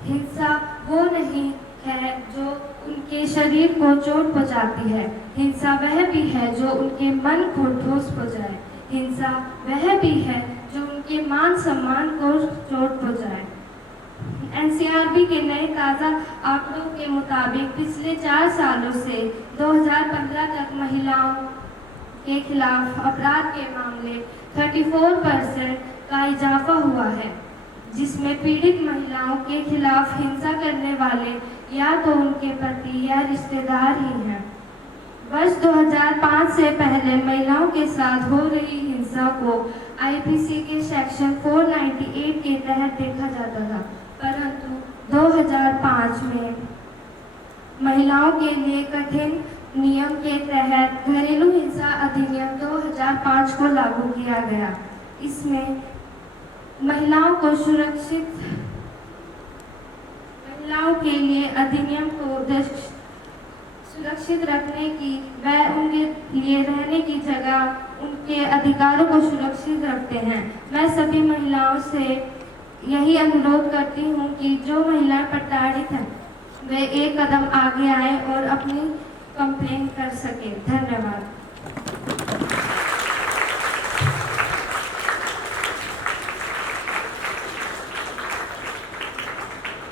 हिंसा वो नहीं है जो उनके शरीर को चोट पहुंचाती है, हिंसा वह भी है जो उनके मन को ठोस पहुंचाए। हिंसा वह भी है जो उनके मान सम्मान को चोट पहुंचाए। एनसीआरबी के नए ताज़ा आंकड़ों के मुताबिक पिछले 4 सालों से 2015 तक महिलाओं के खिलाफ अपराध के मामले 34% का इजाफा हुआ है, जिसमें पीड़ित महिलाओं के खिलाफ हिंसा करने वाले या तो उनके पति या रिश्तेदार ही हैं। वर्ष 2005 से पहले महिलाओं के साथ हो रही हिंसा को आईपीसी के सेक्शन 498 के तहत देखा जाता था, परंतु 2005 में महिलाओं के लिए कठिन नियम के तहत घरेलू हिंसा अधिनियम 2005 को लागू किया गया। इसमें महिलाओं के लिए अधिनियम को सुरक्षित रखने की व उनके लिए रहने की जगह, उनके अधिकारों को सुरक्षित रखते हैं। मैं सभी महिलाओं से यही अनुरोध करती हूँ कि जो महिलाएं प्रताड़ित हैं वे एक कदम आगे आए और अपनी कंप्लेन कर सके। धन्यवाद।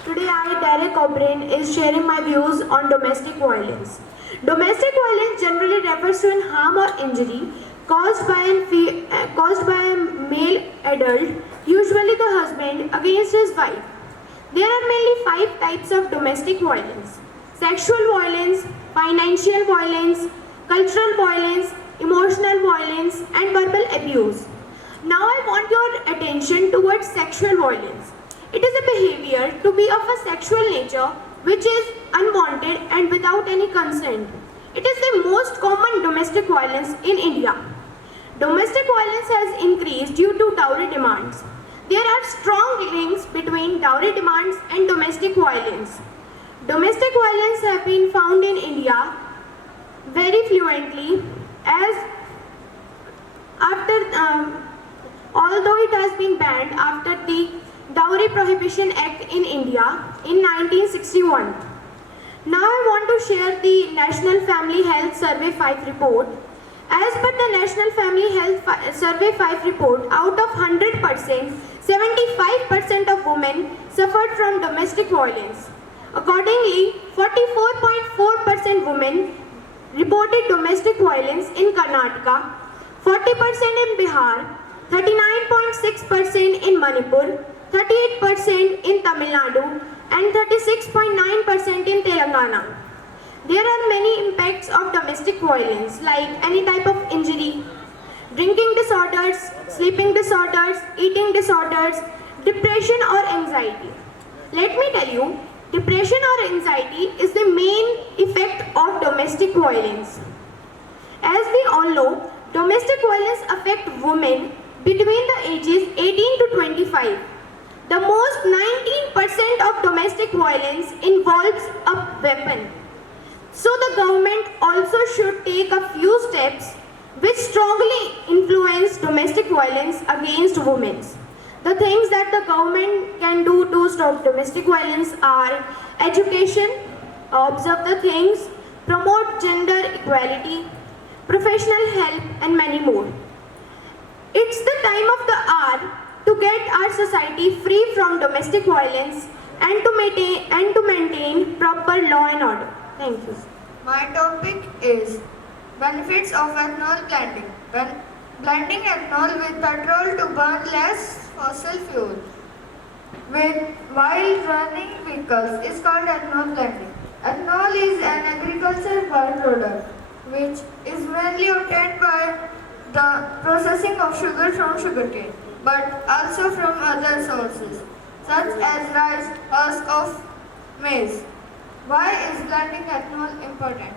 Today I, Derek O'Brien, is sharing my views on domestic violence. Domestic violence generally refers to an harm or injury caused by a male adult, usually the husband, against his wife. There are mainly 5 types of domestic violence: sexual violence, financial violence, cultural violence, emotional violence, and verbal abuse. Now I want your attention towards sexual violence. It is a behavior to be of a sexual nature which is unwanted and without any consent. It is the most common domestic violence in India. Domestic violence has increased due to dowry demands. There are strong links between dowry demands and domestic violence. Domestic violence have been found in India very fluently although it has been banned after the Dowry Prohibition Act in India in 1961. Now I want to share the National Family Health Survey 5 report. As per the National Family Health Survey 5 report, out of 100%, 75% of women suffered from domestic violence. Accordingly, 44.4% women reported domestic violence in Karnataka, 40% in Bihar, 39.6% in Manipur, 38% in Tamil Nadu, and 36.9% in Telangana. There are many impacts of domestic violence like any type of injury, drinking disorders, sleeping disorders, eating disorders, depression or anxiety. Let me tell you, depression or anxiety is the main effect of domestic violence. As we all know, domestic violence affects women between the ages 18 to 25. The most 19% of domestic violence involves a weapon. So the government also should take a few steps which strongly influence domestic violence against women. The things that the government can do to stop domestic violence are education, observe the things, promote gender equality, professional help, and many more. It's the time of the hour to get our society free from domestic violence and to maintain proper law and order. Thank you. My topic is benefits of ethanol blending. Blending ethanol with petrol to burn less fossil fuel while running vehicles is called ethanol blending. Ethanol is an agricultural byproduct which is mainly obtained by the processing of sugar from sugarcane, but also from other sources such as rice, husk of maize. Why is blending ethanol important?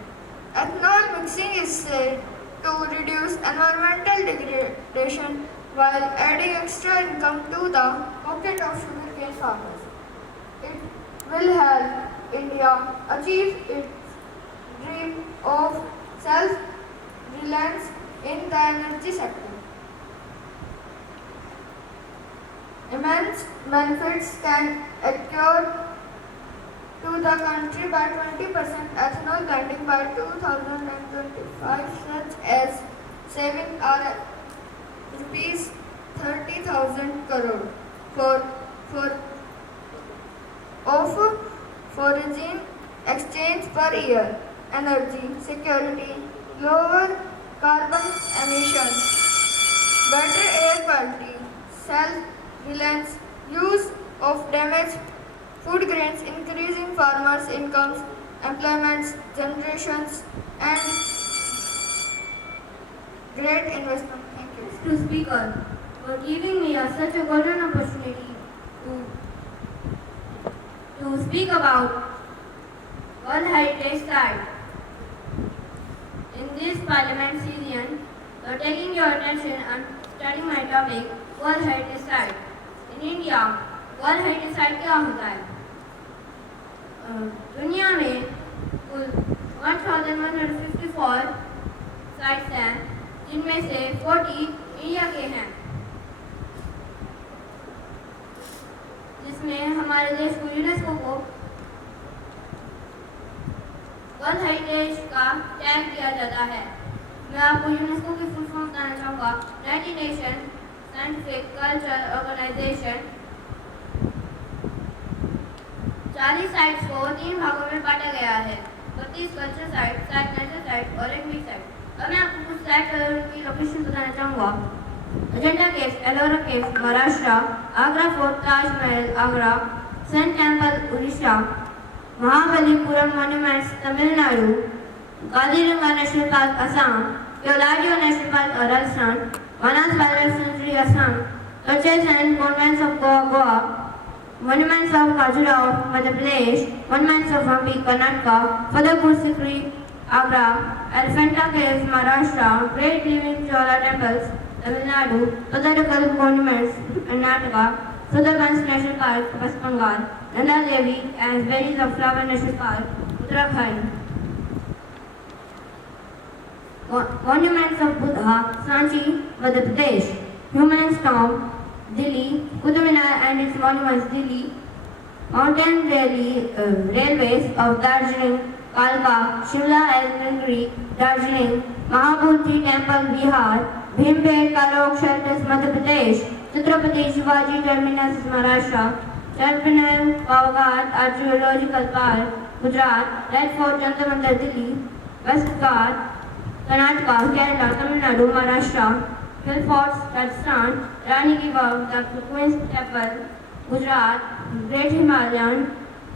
Ethanol mixing is said to reduce environmental degradation while adding extra income to the pocket of sugarcane farmers. It will help India achieve its dream of self-reliance in the energy sector. Immense benefits can accrue to the country by 20% ethanol blending by 2025, such as saving rupees 30,000 crore of foreign exchange per year, energy security, lower carbon emissions, better air quality, self-reliance, use of damaged food grains, increasing farmers' incomes, employment generations, and great investment. Thank you. To Speaker, for giving me such a golden opportunity to speak about World Heritage Site. In this Parliament session, taking your attention and studying my topic, World Heritage Site. In India, world heritage site क्या होता है? दुनिया में कुल 1154 sites हैं, जिनमें से 40 India के हैं, जिसमें हमारे देश को यूनेस्को को वर्ल्ड हेरिटेज का टैग दिया जाता है। मैं आपको यूनेस्को की फुल फॉर्म बताना चाहूँगा। United Nation Scientific Culture Organisation 40 sites को 3 भागों में बांटा गया है, 32 कल्चर साइट, 7 नेचर साइट और 1 बीच साइट। अब मैं आपको कुछ साइट की लोकेशन बताना चाहूँगा। Ajanta caves, Ellora caves Maharashtra, Agra fort, Taj Mahal Agra, sun temple Orissa, Mahabalipuram monuments Tamil Nadu, Kaziranga national park Assam, Keoladeo national park Rajasthan, Manas wild sanctuary Assam, churches and convents of Goa, monuments of Khajuraho, Madhya Pradesh, monuments of Hampi, Karnataka, Fatehpur Sikri, Agra, Elephanta Caves, Maharashtra, Great Living Chola Temples, Tamil Nadu, Totalical Monuments, Karnataka, Sundarbans National Park, West Bengal, Nanda Devi and Valleys of Flower National Park, Uttarakhand. Monuments of Buddha, Sanchi, Madhya Pradesh, Human Tomb, Delhi, Qutub Minar and its monuments, Delhi, mountain railways of Darjeeling, Kalka, Shimla and Nilgiri, Darjeeling, Mahabodhi Temple, Bihar, Bhimpet, Karok Shelters, Madhya Pradesh, Chhatrapati Shivaji Terminus, Maharashtra, Charminar, Pavagadh Archaeological Park, Gujarat, Red Fort, Jantar Mantar, Delhi, West Ghat, Karnataka, Kerala, Tamil Nadu, Maharashtra, Hill Forts, Rajasthan, Rani Ki Vav, the Queen's Temple, Gujarat, Great Himalayan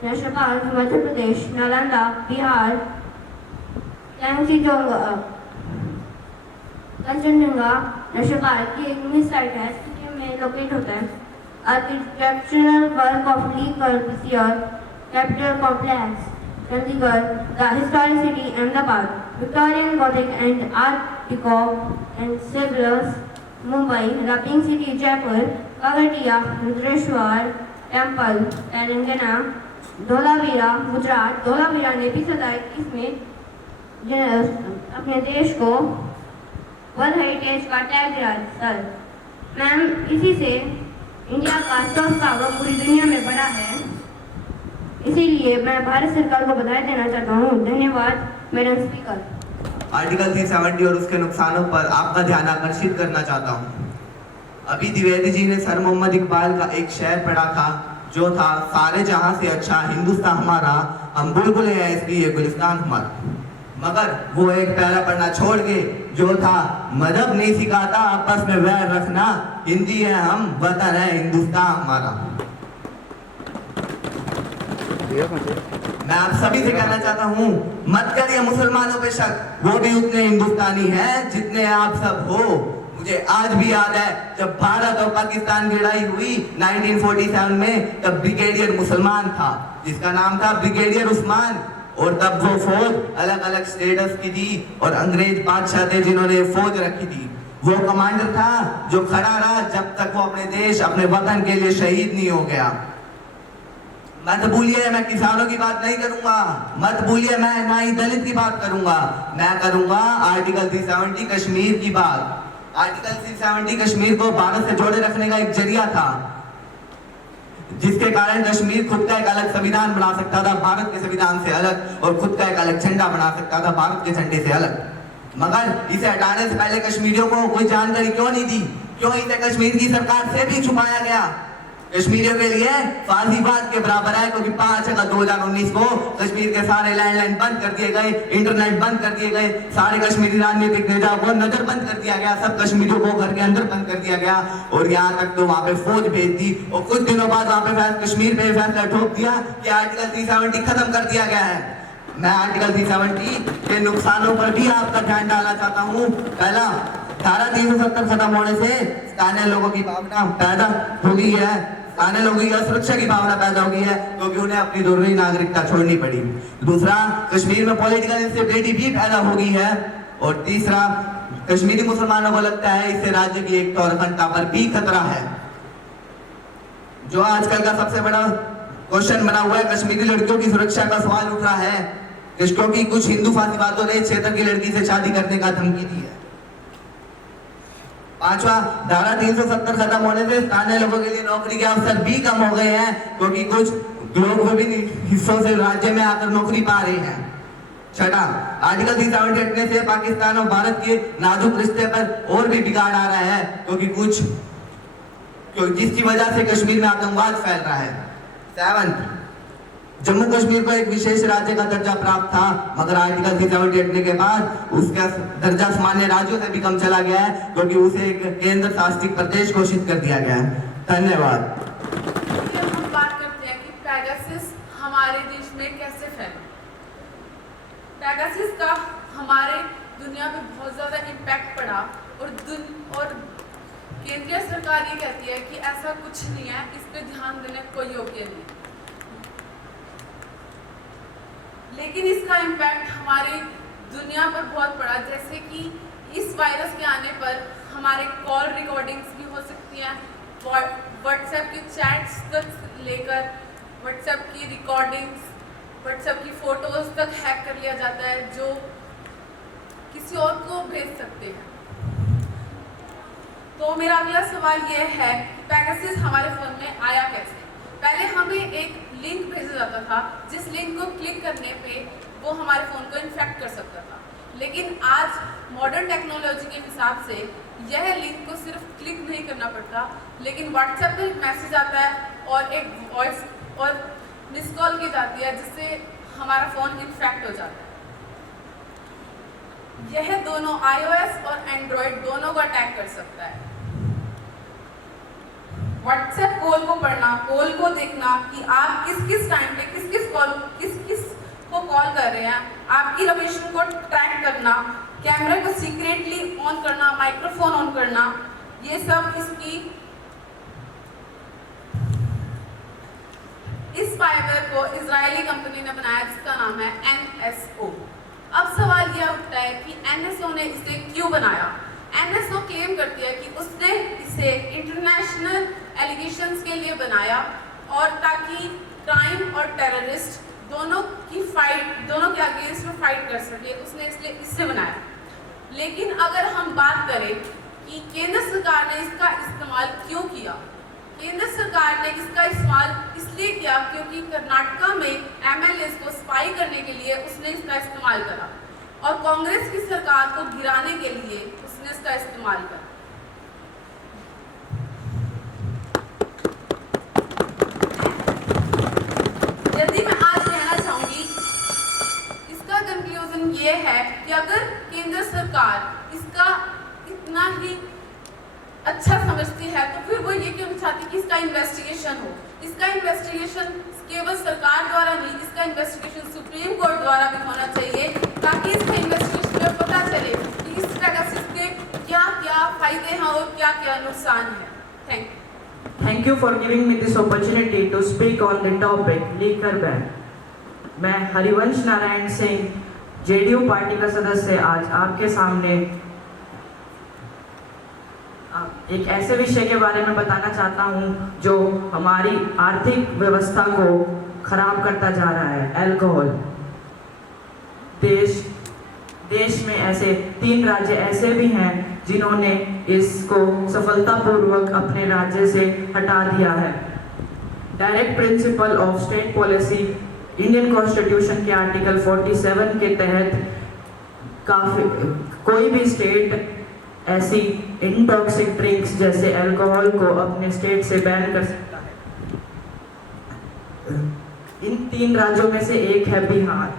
National Park, Madhya Pradesh, Nalanda, Bihar, Kanchenjunga National Park, ये 19 site है, सिक्किम में locate होता है। Architectural work of Lee Corbusier, Capitol Complex, Chandigarh, the historic city Ahmedabad, Victorian Gothic and Art Deco and Savills, Mumbai, the Pink City Jaipur, Kagadiya, Rudreshwar Temple, Telangana, Dholavira Gujarat. Dholavira ने भी 2021 में अपने देश को वर्ल्ड हेरिटेज का tag दिया। Sir ma'am, इसी से इंडिया का सॉफ्ट पावर पूरी दुनिया में बड़ा है, इसीलिए मैं भारत सरकार को बधाई देना चाहता हूँ। धन्यवाद मैडम स्पीकर। आर्टिकल 370 और उसके नुकसानों पर आपका ध्यान आकर्षित करना चाहता हूँ। अभी द्विवेदी जी ने सर मोहम्मद इकबाल का एक शेर पढ़ा था जो था सारे जहां से अच्छा हिंदुस्तान हमारा, हम बुलबुल हैं इसलिए गुलिस्तान हमारा। मगर वो एक पैरा पढ़ना छोड़ के जो था मजहब नहीं सिखाता आपस में वैर रखना, हिंदी है हम वतन है हिंदुस्तान हमारा। मैं आप सभी से कहना चाहता हूँ, मत करिए मुसलमानों पे शक, वो भी उतने हिंदुस्तानी हैं जितने आप सब हो। मुझे आज भी याद है जब भारत और पाकिस्तान की लड़ाई हुई 1947 में, तब ब्रिगेडियर मुसलमान था जिसका नाम था ब्रिगेडियर उस्मान, और तब वो फौज अलग अलग स्टेटस की थी और अंग्रेज बादशाह थे जिन्होंने फौज रखी थी। वो कमांडर था जो खड़ा रहा जब तक वो अपने देश अपने वतन के लिए शहीद नहीं हो गया। मत भूलिए मैं किसानों की बात नहीं करूंगा, मत भूलिए मैं ना ही दलित की बात करूंगा, मैं करूंगा आर्टिकल 370 कश्मीर की बात। आर्टिकल 370 कश्मीर को भारत से जोड़े रखने का एक जरिया था, जिसके कारण कश्मीर खुद का एक अलग संविधान बना सकता था भारत के संविधान से अलग, और खुद का एक अलग झंडा बना सकता था भारत के झंडे से अलग। मगर इसे हटाने से पहले कश्मीरियों को कोई जानकारी क्यों नहीं दी? क्यों इसे कश्मीर की सरकार से भी छुपाया गया? कश्मीरियों के लिए फाजीवाद के बराबर है, क्योंकि 5 अगस्त 2019 को कश्मीर के सारे लैंडलाइन बंद कर दिए गए, इंटरनेट बंद कर दिए गए, सारे कश्मीरी राजनीतिक नेताओं को नजरबंद कर दिया गया, सब कश्मीरियों को घर के अंदर बंद कर दिया गया, और यहाँ तक तो वहाँ पे फौज भेज दी, और कुछ दिनों बाद वहाँ पे कश्मीर पे फैसला ठोक दिया कि आर्टिकल 370 खत्म कर दिया गया है। मैं आर्टिकल 370 के नुकसानों पर भी आपका ध्यान डालना चाहता हूँ। पहला, धारा 370 खत्म होने से स्थानीय लोगों की भावना पैदा हो गई है, स्थानीय लोगों की असुरक्षा की भावना पैदा हो गई है, क्योंकि उन्हें अपनी दोहरी नागरिकता छोड़नी पड़ी। दूसरा, कश्मीर में पॉलिटिकल इंस्टेबिलिटी भी पैदा हो गई है। और तीसरा, कश्मीरी मुसलमानों को लगता है इससे राज्य की एकता और अखंडता पर भी खतरा है। जो आजकल का सबसे बड़ा क्वेश्चन बना हुआ है, कश्मीरी लड़कियों की सुरक्षा का सवाल उठ रहा है, क्योंकि कुछ हिंदू फासीवादियों ने क्षेत्र की लड़की से शादी करने का धमकी दी है। पांचवा, धारा 370 खत्म होने से स्थानीय लोगों के लिए नौकरी के अवसर भी कम हो गए हैं, क्योंकि कुछ लोग विभिन्न हिस्सों से राज्य में आकर नौकरी पा रहे हैं। छठा, आर्टिकल 370 हटने से पाकिस्तान और भारत के नाजुक रिश्ते पर और भी बिगाड़ आ रहा है, जिसकी वजह से कश्मीर में आतंकवाद फैल रहा है। 7, जम्मू कश्मीर को एक विशेष राज्य का दर्जा प्राप्त था, मगर आर्टिकल 370 हटने के बाद उसका दर्जा सामान्य राज्यों से भी कम चला गया है, क्योंकि उसे एक केंद्र शासित प्रदेश घोषित कर दिया गया है। धन्यवाद। हम बात करते हैं कि पैगासस हमारे देश में कैसे फैला। पैगासस का हमारे दुनिया में बहुत ज़्यादा इम्पैक्ट पड़ा, और केंद्रीय सरकार ये कहती है कि ऐसा कुछ नहीं है, इस पर ध्यान देने कोई योग्य नहीं। लेकिन इसका इम्पैक्ट हमारी दुनिया पर बहुत पड़ा, जैसे कि इस वायरस के आने पर हमारे कॉल रिकॉर्डिंग्स भी हो सकती हैं, व्हाट्सएप की चैट्स तक लेकर व्हाट्सएप की रिकॉर्डिंग्स, व्हाट्सएप की फ़ोटोज़ तक हैक कर लिया जाता है, जो किसी और को भेज सकते हैं। तो मेरा अगला सवाल ये है कि पैगासस हमारे फ़ोन में आया कैसे? पहले हमें एक लिंक भेजा जाता था, जिस लिंक को क्लिक करने पे वो हमारे फ़ोन को इन्फेक्ट कर सकता था, लेकिन आज मॉडर्न टेक्नोलॉजी के हिसाब से यह लिंक को सिर्फ क्लिक नहीं करना पड़ता, लेकिन व्हाट्सएप पर मैसेज आता है और एक वॉइस और मिस कॉल की जाती है, जिससे हमारा फ़ोन इन्फेक्ट हो जाता है। यह दोनों iOS और Android दोनों को अटैक कर सकता है। व्हाट्सएप कॉल को पढ़ना, कॉल को देखना कि आप किस टाइम पे किस को कॉल कर रहे हैं, आपकी लोकेशन को ट्रैक करना, कैमरे को सीक्रेटली ऑन करना, माइक्रोफोन ऑन करना, ये सब इस स्पाईवेयर को इजरायली कंपनी ने बनाया, जिसका नाम है NSO। अब सवाल यह उठता है कि NSO ने इसे क्यों बनाया? NSO क्लेम करती है कि उसने इसे इंटरनेशनल एलिगेशंस के लिए बनाया, और ताकि क्राइम और टेररिस्ट दोनों के अगेंस्ट में फाइट कर सके, उसने इसलिए इससे बनाया। लेकिन अगर हम बात करें कि केंद्र सरकार ने इसका इस्तेमाल क्यों किया, केंद्र सरकार ने इसका इस्तेमाल इसलिए किया क्योंकि कर्नाटका में MLAs को स्पाई करने के लिए उसने इसका इस्तेमाल करा, और कांग्रेस की सरकार को गिराने के लिए उसने इसका इस्तेमाल करा। इतना ही अच्छा समझती है तो फिर वो ये क्यों नहीं चाहती कि इसका इन्वेस्टिगेशन हो। इसका इन्वेस्टिगेशन केवल सरकार द्वारा नहीं, इसका इन्वेस्टिगेशन सुप्रीम कोर्ट द्वारा भी होना चाहिए ताकि इसके इन्वेस्टिगेशन में पता चले कि इस पेगासस के क्या क्या फायदे हैं और क्या क्या नुकसान है। Thank you. Thank you for giving me this opportunity to speak on the topic liquor ban. मैं हरिवंश नारायण सिंह जेडीयू पार्टी का सदस्य आज आपके सामने एक ऐसे विषय के बारे में बताना चाहता हूं जो हमारी आर्थिक व्यवस्था को खराब करता जा रहा है, अल्कोहल। देश में ऐसे 3 राज्य ऐसे भी हैं जिन्होंने इसको सफलतापूर्वक अपने राज्य से हटा दिया है। Direct principle of state policy Indian constitution के आर्टिकल 47 के तहत कोई भी स्टेट ऐसी इंटॉक्सिक ड्रिंक्स जैसे अल्कोहल को अपने स्टेट से बैन कर सकता है। इन 3 राज्यों में से एक है बिहार।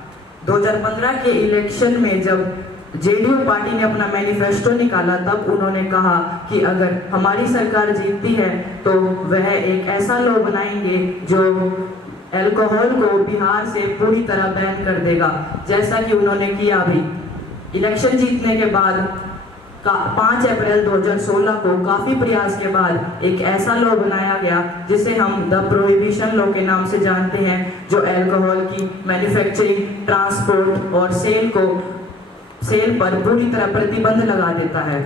2015 के इलेक्शन में जब जेडीयू पार्टी ने अपना मैनिफेस्टो निकाला तब उन्होंने कहा कि अगर हमारी सरकार जीतती है तो वह एक ऐसा लॉ बनाएंगे जो अल्कोहल को बिहार से पूरी तरह बैन कर देगा, जैसा कि उन्होंने किया भी। इलेक्शन जीतने के बाद 5 अप्रैल 2016 को काफ़ी प्रयास के बाद एक ऐसा लॉ बनाया गया जिसे हम द प्रोहिबिशन लॉ के नाम से जानते हैं, जो अल्कोहल की मैन्युफैक्चरिंग, ट्रांसपोर्ट और सेल पर पूरी तरह प्रतिबंध लगा देता है,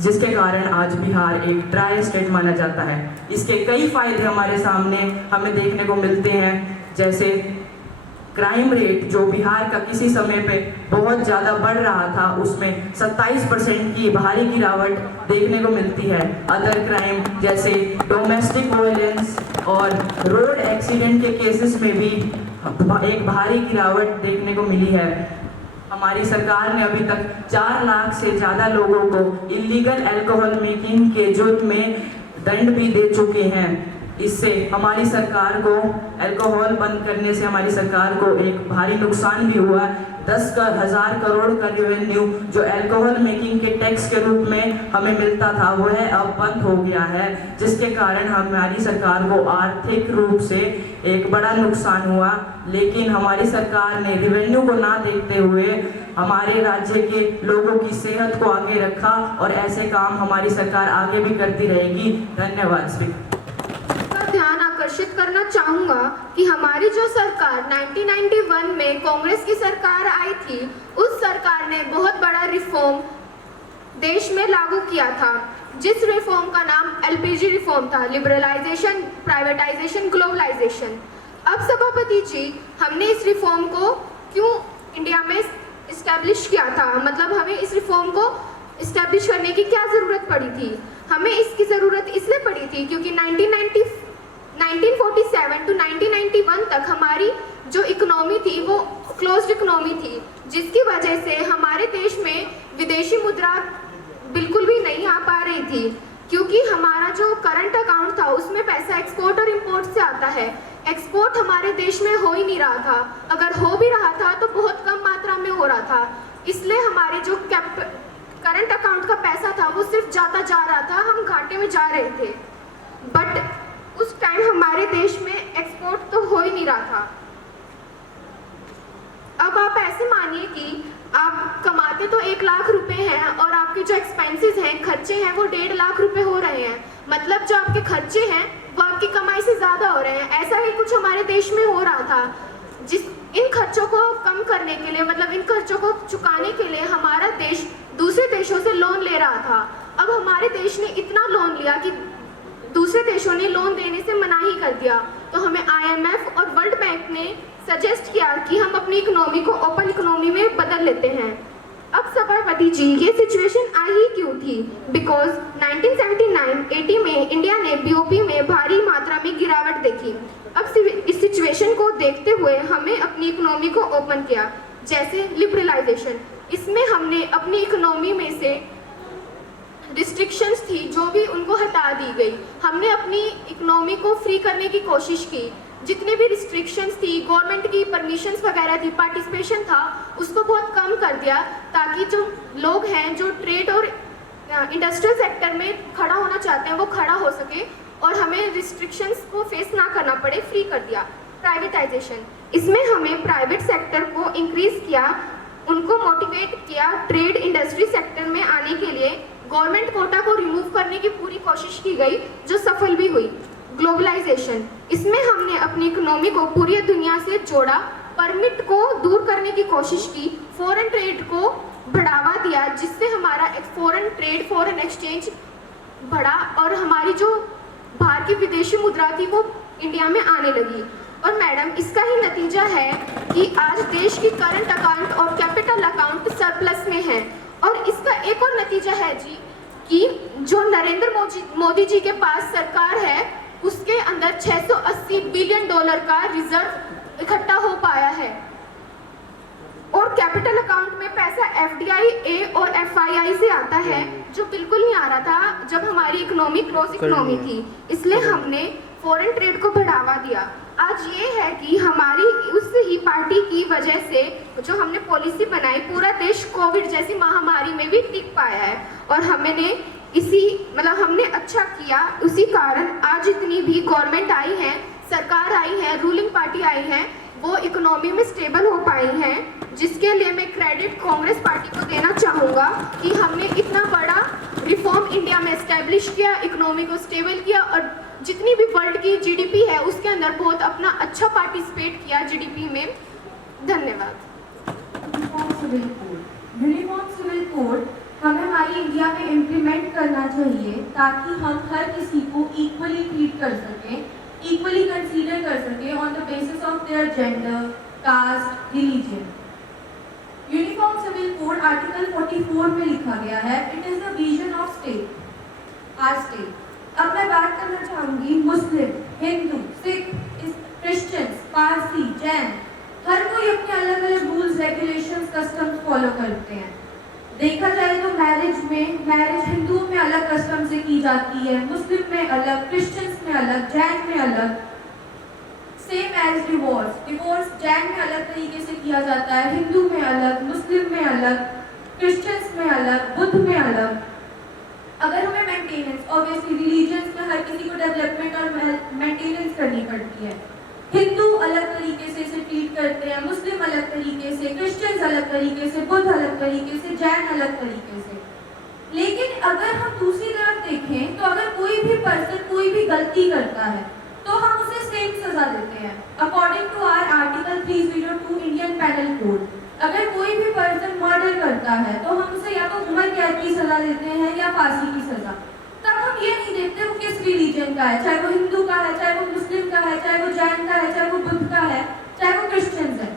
जिसके कारण आज बिहार एक ड्राई स्टेट माना जाता है। इसके कई फायदे हमारे सामने हमें देखने को मिलते हैं, जैसे क्राइम रेट जो बिहार का किसी समय पे बहुत ज़्यादा बढ़ रहा था उसमें 27% की भारी गिरावट देखने को मिलती है। अदर क्राइम जैसे डोमेस्टिक वायलेंस और रोड एक्सीडेंट के केसेस में भी एक भारी गिरावट देखने को मिली है। हमारी सरकार ने अभी तक 4 लाख से ज़्यादा लोगों को इलीगल अल्कोहल मेकिंग के जुर्म में दंड भी दे चुके हैं। इससे हमारी सरकार को अल्कोहल बंद करने से हमारी सरकार को एक भारी नुकसान भी हुआ। 10,000 करोड़ का रेवेन्यू जो अल्कोहल मेकिंग के टैक्स के रूप में हमें मिलता था वह अब बंद हो गया है, जिसके कारण हमारी सरकार को आर्थिक रूप से एक बड़ा नुकसान हुआ। लेकिन हमारी सरकार ने रेवेन्यू को ना देखते हुए हमारे राज्य के लोगों की सेहत को आगे रखा और ऐसे काम हमारी सरकार आगे भी करती रहेगी। धन्यवाद। ध्यान आकर्षित करना चाहूँगा कि हमारी जो सरकार 1991 में कांग्रेस की सरकार आई थी, उस सरकार ने बहुत बड़ा रिफॉर्म देश में लागू किया था, जिस रिफॉर्म का नाम एलपीजी रिफॉर्म था, लिबरलाइजेशन, प्राइवेटाइजेशन, ग्लोबलाइजेशन। अब सभापति जी, हमने इस रिफॉर्म को क्यों इंडिया में इस्टेब्लिश किया था, मतलब हमें इस रिफॉर्म को इस्टेब्लिश करने की क्या ज़रूरत पड़ी थी? हमें इसकी ज़रूरत इसलिए पड़ी थी क्योंकि 1947 टू 1991 तक हमारी जो इकोनॉमी थी वो क्लोज्ड इकोनॉमी थी, जिसकी वजह से हमारे देश में विदेशी मुद्रा बिल्कुल भी नहीं आ पा रही थी, क्योंकि हमारा जो करंट अकाउंट था उसमें पैसा एक्सपोर्ट और इंपोर्ट से आता है। एक्सपोर्ट हमारे देश में हो ही नहीं रहा था, अगर हो भी रहा था तो बहुत कम मात्रा में हो रहा था। इसलिए हमारे जो करंट अकाउंट का पैसा था वो सिर्फ जाता जा रहा था, हम घाटे में जा रहे थे। बट उस टाइम हमारे देश में एक्सपोर्ट तो हो ही नहीं रहा था। अब आप ऐसे मानिए कि आप कमाते तो 1 लाख रुपए हैं और आपके जो एक्सपेंसेस हैं, खर्चे हैं, वो 1.5 लाख रुपए हो रहे हैं। मतलब जो आपके खर्चे हैं वो आपकी कमाई से ज़्यादा हो रहे हैं। ऐसा ही कुछ हमारे देश में हो रहा था। इन खर्चों को कम करने के लिए, मतलब इन खर्चों को चुकाने के लिए हमारा देश दूसरे देशों से लोन ले रहा था। अब हमारे देश ने इतना लोन लिया कि दूसरे देशों ने लोन देने से मना ही कर दिया। तो हमें IMF और वर्ल्ड बैंक ने सजेस्ट किया कि हम अपनी इकोनॉमी को ओपन इकोनॉमी में बदल लेते हैं। अब सभापति जी, ये सिचुएशन आई ही क्यों थी? बिकॉज 1979-80 में इंडिया ने BOP में भारी मात्रा में गिरावट देखी। अब इस सिचुएशन को देखते हुए हमें अपनी इकोनॉमी को ओपन किया, जैसे लिबरलाइजेशन। इसमें हमने अपनी इकोनॉमी में से रिस्ट्रिक्शंस थी जो भी उनको हटा दी गई। हमने अपनी इकोनॉमी को फ्री करने की कोशिश की। जितने भी रिस्ट्रिक्शंस थी, गवर्नमेंट की परमिशंस वगैरह थी, पार्टिसिपेशन था, उसको बहुत कम कर दिया, ताकि जो लोग हैं जो ट्रेड और इंडस्ट्रियल सेक्टर में खड़ा होना चाहते हैं वो खड़ा हो सके और हमें रिस्ट्रिक्शंस को फेस ना करना पड़े, फ्री कर दिया। प्राइवेटाइजेशन, इसमें हमें प्राइवेट सेक्टर को इंक्रीज किया, उनको मोटिवेट किया ट्रेड इंडस्ट्री सेक्टर में आने के लिए। गवर्नमेंट कोटा को रिमूव करने की पूरी कोशिश की गई जो सफल भी हुई। ग्लोबलाइजेशन, इसमें हमने अपनी इकोनॉमी को पूरी दुनिया से जोड़ा, परमिट को दूर करने की कोशिश की, फॉरेन ट्रेड को बढ़ावा दिया जिससे हमारा फॉरेन ट्रेड, फॉरेन एक्सचेंज बढ़ा और हमारी जो बाहर की विदेशी मुद्रा थी वो इंडिया में आने लगी। और मैडम इसका ही नतीजा है कि आज देश की करंट अकाउंट और कैपिटल अकाउंट सरप्लस में है। और इसका एक और नतीजा है जी कि जो नरेंद्र मोदी जी के पास सरकार है उसके अंदर 680 बिलियन डॉलर का रिजर्व इकट्ठा हो पाया है। और कैपिटल अकाउंट में पैसा FDI और FII से आता है जो बिल्कुल नहीं आ रहा था जब हमारी इकोनॉमी क्लोज इकोनॉमी थी। इसलिए हमने फॉरेन ट्रेड को बढ़ावा दिया। आज ये है कि हमारी उस ही पार्टी की वजह से जो हमने पॉलिसी बनाई, पूरा देश कोविड जैसी महामारी में भी टिक पाया है। और हमने अच्छा किया, उसी कारण आज इतनी भी गवर्नमेंट आई है, सरकार आई है, रूलिंग पार्टी आई है, वो इकोनॉमी में स्टेबल हो पाई हैं, जिसके लिए मैं क्रेडिट कांग्रेस पार्टी को देना चाहूँगा कि हमने इतना बड़ा रिफॉर्म इंडिया में एस्टेब्लिश किया, इकोनॉमी को स्टेबल किया और जितनी भी वर्ल्ड की GDP है उसके अंदर बहुत अपना अच्छा पार्टिसिपेट किया GDP में। धन्यवाद। यूनिफॉर्म सिविल कोड हमें हमारी इंडिया में इम्प्लीमेंट करना चाहिए ताकि हम हर किसी को इक्वली ट्रीट कर सकें, इक्वली कंसीडर कर सकें on the basis of their gender, caste, religion. Uniform civil code article 44 में लिखा गया है, it is the vision of state, our state. अब मैं बात करना चाहूँगी मुस्लिम, हिंदू, सिख, क्रिश्चियंस, पारसी, जैन, हर कोई अपने अलग अलग रूल्स, रेगुलेशंस, कस्टम्स फॉलो करते हैं। देखा जाए तो मैरिज हिंदुओं में अलग कस्टम से की जाती है, मुस्लिम में अलग, क्रिश्चियंस में अलग, जैन में अलग। सेम एज डिवोर्स जैन में अलग तरीके से किया जाता है, हिंदू में अलग, मुस्लिम में अलग, क्रिश्चियंस में अलग, बुद्ध में अलग। अगर हमें मेंटेनेंस, ऑब्वियसली रिलीजियंस में हर किसी को डेवलपमेंट और मेंटेनेंस करनी पड़ती है। हिंदू अलग तरीके से इसे ट्रीट करते हैं, मुस्लिम अलग तरीके से, क्रिश्चियंस अलग तरीके से, बुद्ध अलग तरीके से, जैन अलग तरीके से। लेकिन अगर हम दूसरी तरफ देखें तो अगर कोई भी पर्सन कोई भी गलती करता है तो हम उसे सेम सजा देते हैं। According to our article 302 Indian penal code, अगर कोई भी पर्सन मर्डर करता है तो हम उसे या तो उम्र कैद की सजा देते हैं या फांसी की सजा। तब हम ये नहीं देखते वो किस रिलीजन का है, चाहे वो हिंदू का है, चाहे वो मुस्लिम का है, चाहे वो जैन का है, चाहे वो बुद्ध का है, चाहे वो क्रिश्चियंस है।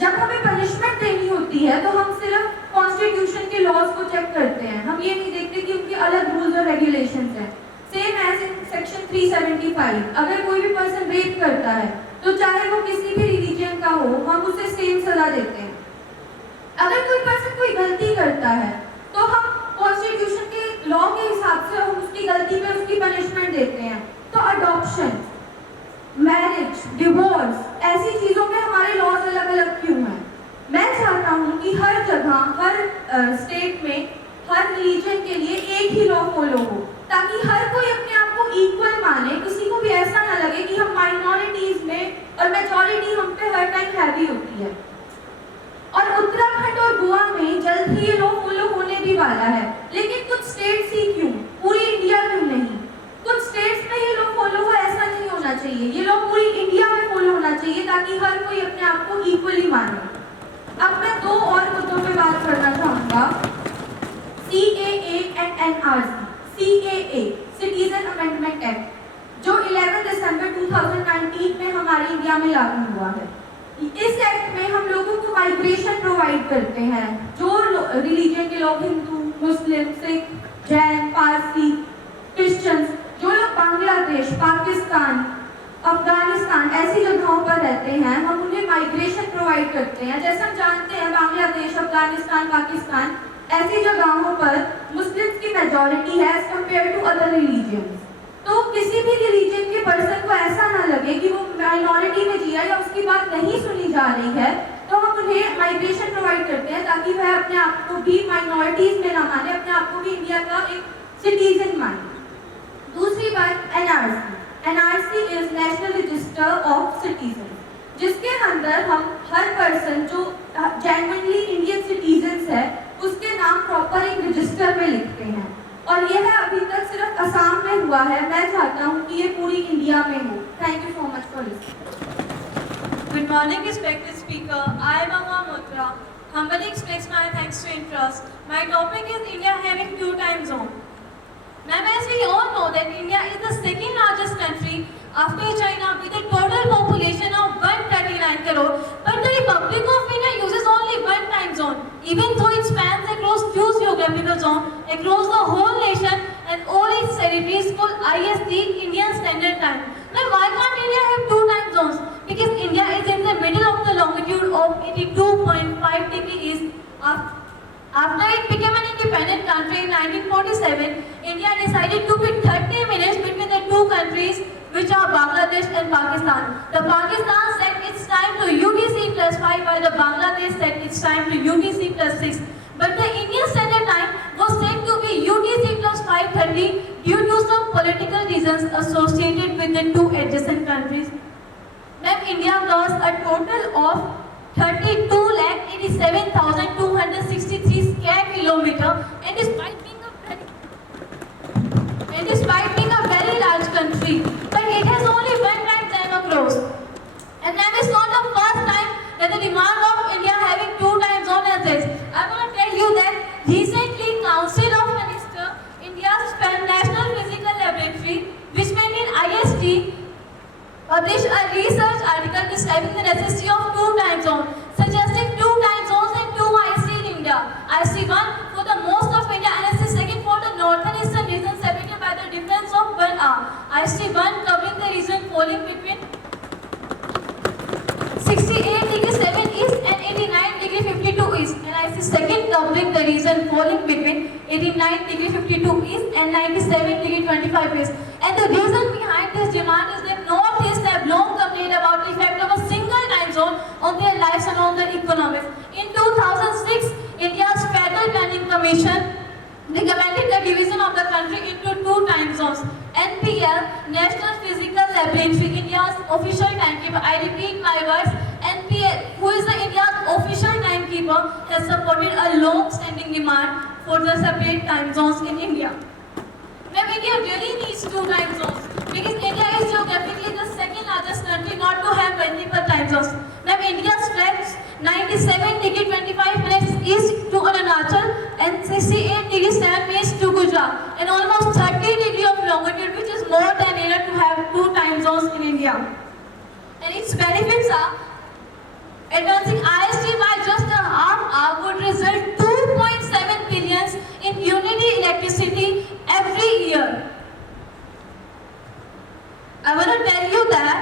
जब हमें पनिशमेंट देनी होती है तो हम सिर्फ कॉन्स्टिट्यूशन के लॉज को चेक करते हैं, हम ये नहीं देखते कि उनके अलग रूल्स और रेगुलेशंस हैं। सेम एज इन सेक्शन 375, अगर कोई भी पर्सन रेप करता है तो चाहे वो किसी भी रिलीजन का हो, हम उसे सेम सजा देते हैं। अगर कोई पर्सन कोई गलती करता है तो हम कॉन्स्टिट्यूशन के लॉ के हिसाब से हम उसकी गलती पे उसकी पनिशमेंट देते हैं। तो अडॉप्शन, मैरिज, डिवोर्स, ऐसी चीजों में हमारे लॉज अलग अलग क्यों हैं? मैं चाहता हूँ कि हर जगह, हर स्टेट में, हर रिलीजन के लिए एक ही लॉ फॉलो हो, ताकि हर कोई अपने आप को इक्वल माने, किसी को भी ऐसा ना लगे कि हम माइनॉरिटीज में और मेजॉरिटी हम पे हर टाइम हैवी होती है। और उत्तराखंड और गोवा में जल्द ही ये लॉ फॉलो होने भी वाला है, लेकिन कुछ स्टेट्स ही क्यों, पूरी इंडिया क्यों नहीं? कुछ स्टेट्स में ये लॉ फॉलो हो, ऐसा नहीं होना चाहिए। ये लॉ पूरी इंडिया में फॉलो होना चाहिए ताकि हर कोई अपने आप को इक्वली माने। अब मैं दो और मुद्दों पे बात करना चाहूँगा, CAA and NRC। CAA, citizen amendment act, जो 11 दिसंबर 2019 में हमारे इंडिया में लागू हुआ है। इस एक्ट में हम लोगों को माइग्रेशन प्रोवाइड करते हैं, जो रिलीजन के लोग, हिंदू, मुस्लिम, सिख, जैन, पारसी, क्रिश्चियंस, जो लोग बांग्लादेश, पाकिस्तान, अफगानिस्तान ऐसी जगहों पर रहते हैं, हम उन्हें माइग्रेशन प्रोवाइड करते हैं। जैसे हम जानते हैं बांग्लादेश, अफगानिस्तान, पाकिस्तान ऐसी जगहों पर मुस्लिम्स की मेजॉरिटी है as compare to other religions. तो किसी भी रिलीजन के पर्सन को ऐसा ना लगे कि वो माइनॉरिटी में जिया या उसकी बात नहीं सुनी जा रही है, तो हम उन्हें माइग्रेशन प्रोवाइड करते हैं ताकि वह अपने आप को भी माइनॉरिटीज में ना माने, अपने आप को भी इंडिया का एक सिटीजन माने। दूसरी बात NRC is national register of citizen, जिसके अंदर हम हर पर्सन जो जेन्युइनली इंडियन सिटीजन है उसके नाम प्रॉपर एक रजिस्टर में लिखते हैं, और यह अभी तक सिर्फ असम में हुआ है। मैं चाहता हूँ कि ये पूरी इंडिया में हो। Thank you so much for listening. Good morning, respected speaker. I am Amma Motra. Humbly express my thanks to interest. My topic is India having 2 time zones. Ma'am, as we all know that India is the second largest country after China with a total population of 139 crore. But the Republic of India uses only 1 time zone, even though it spans across 2 geographical zones across the whole nation, and all its territories full IST Indian Standard Time. Now, why can't India have 2 time zones? Because India is in the middle of the longitude of 82.5 degrees east. After it became an independent country in 1947, India decided to be 30 minutes between the 2 countries, which are Bangladesh and Pakistan. The Pakistan set its time to UTC plus 5, while the Bangladesh set its time to UTC plus 6. But the Indian Standard Time was set to be UTC plus 5:30 due to some political reasons associated with the 2 adjacent countries. Then India lost a total of 32,87,263 square kilometer, and despite being a very large country, but it has only 1 time across. And that is not the first time that the demand of India having 2 time zones exists. I want to tell you that recently Council of Ministers, India's National Physical Laboratory, which maintain IST, published a research article describing the necessity of 2 time zones, suggesting 2 time zones and 2 IST in India. IST-1 for the most of India and IST-2 for the northern eastern region separated by the difference of 1 hour. IST-1 covering the region falling between 68 degree 7 east and 89 degree 52 east, and IST-2 covering the region falling between 89 degree 52 east and 97 degree 25 east. And the reason behind this demand is that Northeast have long complained about the effect of a single time zone on their lives and on their economics. In 2006, India's Federal Planning Commission recommended the division of the country into 2 time zones. NPL, National Physical Laboratory, India's official timekeeper, I repeat my words, NPL, who is the India's official timekeeper, has supported a long-standing demand for the separate time zones in India. Now, India really needs 2 time zones because India is geographically the second largest country not to have multiple time zones. Now, India stretches 97 degree 25 minutes east to Arunachal and 68 degree 7 minutes to Gujarat, and almost 30 degree of longitude, which is more than enough to have 2 time zones in India. And its benefits are advancing IST by just a half hour would result 2.7 billion in unity electricity every year. I want to tell you that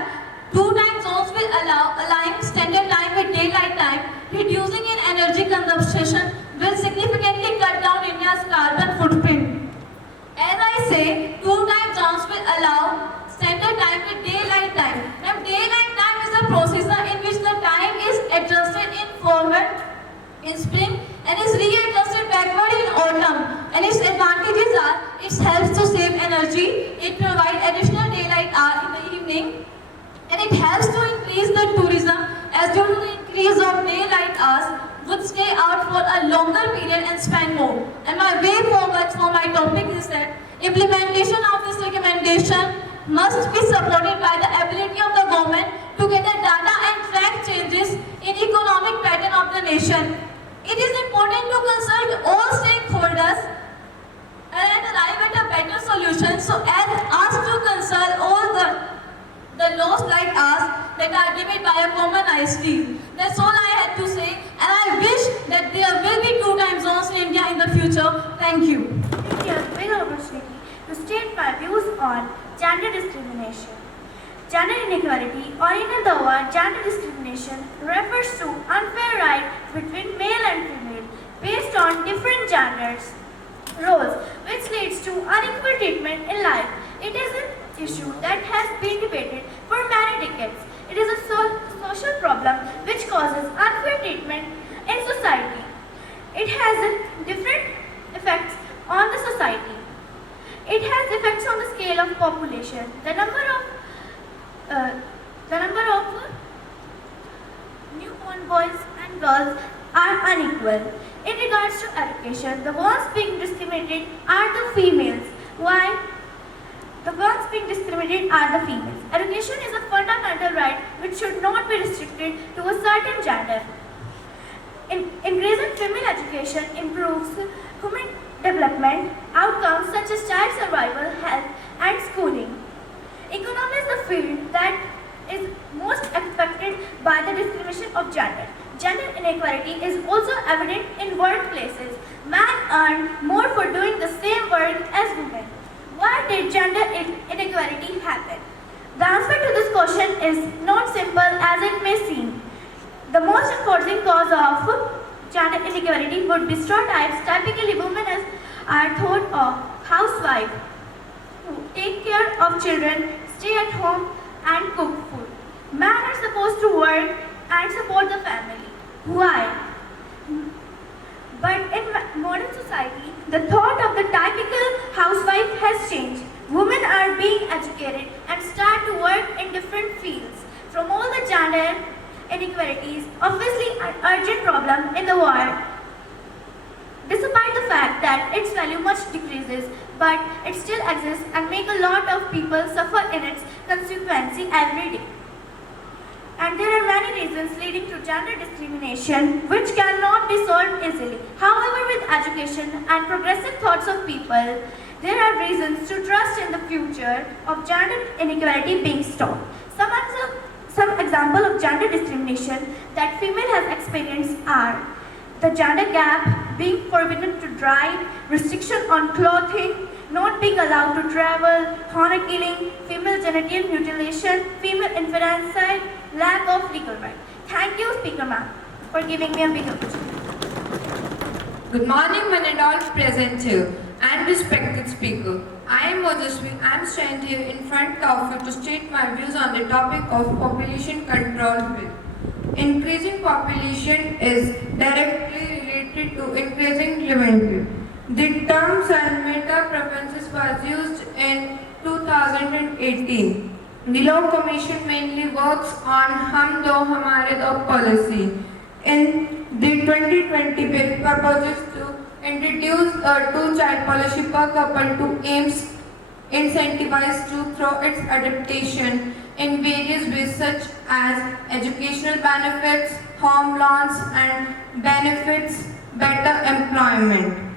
2 time zones will align standard time with daylight time, reducing in energy consumption, will significantly cut down India's carbon footprint. As I say, 2 time zones will allow standard time with daylight time. Now, daylight time is a procedure in which the time is adjusted in forward in spring and is readjusted backward in autumn. And its advantages are, it helps to save energy, it provides additional daylight hour in the evening, and it helps to increase the tourism, as due to the increase of daylight hours would stay out for a longer period and spend more. And my way forward for my topic is that implementation of this recommendation must be supported by the ability of the government to gather data and track changes in economic pattern of the nation. It is important to consult all stakeholders and arrive at a better solution, so as us to consult all the lost light hours that are given by a common IST. That's all I had to say, and I wish that there will be 2 time zones in India in the future. Thank you. India's big opportunity to state my views on gender discrimination. Gender inequality, or in other words, gender discrimination, refers to unfair rights between male and female based on different genders roles, which leads to unequal treatment in life. It is an issue that has been debated for many decades. It is a social problem which causes unfair treatment in society. It has different effects on the society. It has effects on the scale of population. The number of newborn boys and girls are unequal. In regards to education, the ones being discriminated are the females. Why? The ones being discriminated are the females. Education is a fundamental right which should not be restricted to a certain gender. Increasing female education improves human development outcomes such as child survival, health, and schooling. Economy is the field that is most affected by the discrimination of gender. Gender inequality is also evident in workplaces. Men earn more for doing the same work as women. Why did gender inequality happen? The answer to this question is not simple as it may seem. The most important cause of gender inequality would be stereotypes. Typically, women are thought of housewives who take care of children, stay at home, and cook food. Men are supposed to work and support the family. Why? But in modern society, the thought of the typical housewife has changed. Women are being educated and start to work in different fields. From all the gender inequalities, obviously an urgent problem in the world. Despite the fact that its value much decreases, but it still exists and make a lot of people suffer in its consequences every day. And there are many reasons leading to gender discrimination which cannot be solved easily. However, with education and progressive thoughts of people, there are reasons to trust in the future of gender inequality being stopped. Some example of gender discrimination that female has experienced are the gender gap, being forbidden to drive, restriction on clothing, not being allowed to travel, honor killing, female genital mutilation, female infanticide, lack of legal right. Thank you, Speaker Ma'am, for giving me a big opportunity. Good morning, one and all present here, and respected speaker. I am Mojasvi. I am standing here in front of you to state my views on the topic of population control bill. Increasing population is directly related to increasing revenue. The term meta preferences was used in 2018. The Law Commission mainly works on Hum Do Hamare Do policy. In the 2020 bill proposes to introduce a two-child policy per couple to aims incentivized to through its adaptation in various ways such as educational benefits, home loans and benefits, better employment.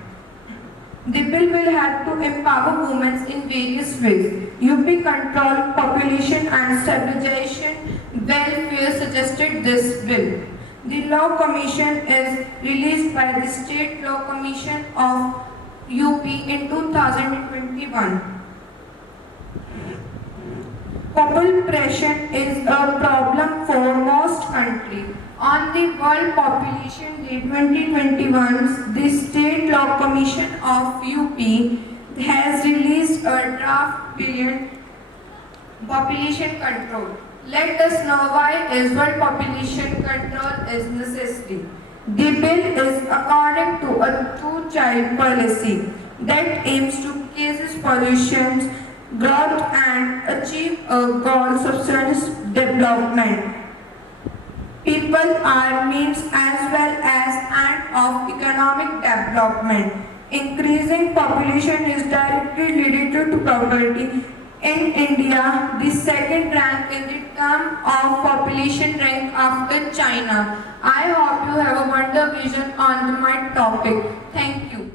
The bill will help to empower women in various ways. UP control, population and stabilization welfare suggested this bill. The Law Commission is released by the State Law Commission of UP in 2021. Population is a problem for most countries. On the World Population Day 2021, the State Law Commission of UP has released a draft bill population control. Let us know why is World Population Control is necessary. The bill is according to a two-child policy that aims to cases pollution, growth and achieve a goal subsistence development. People are means as well as end of economic development. Increasing population is directly related to poverty. In India, the second rank in the term of population rank after China. I hope you have a wonderful vision on my topic. Thank you.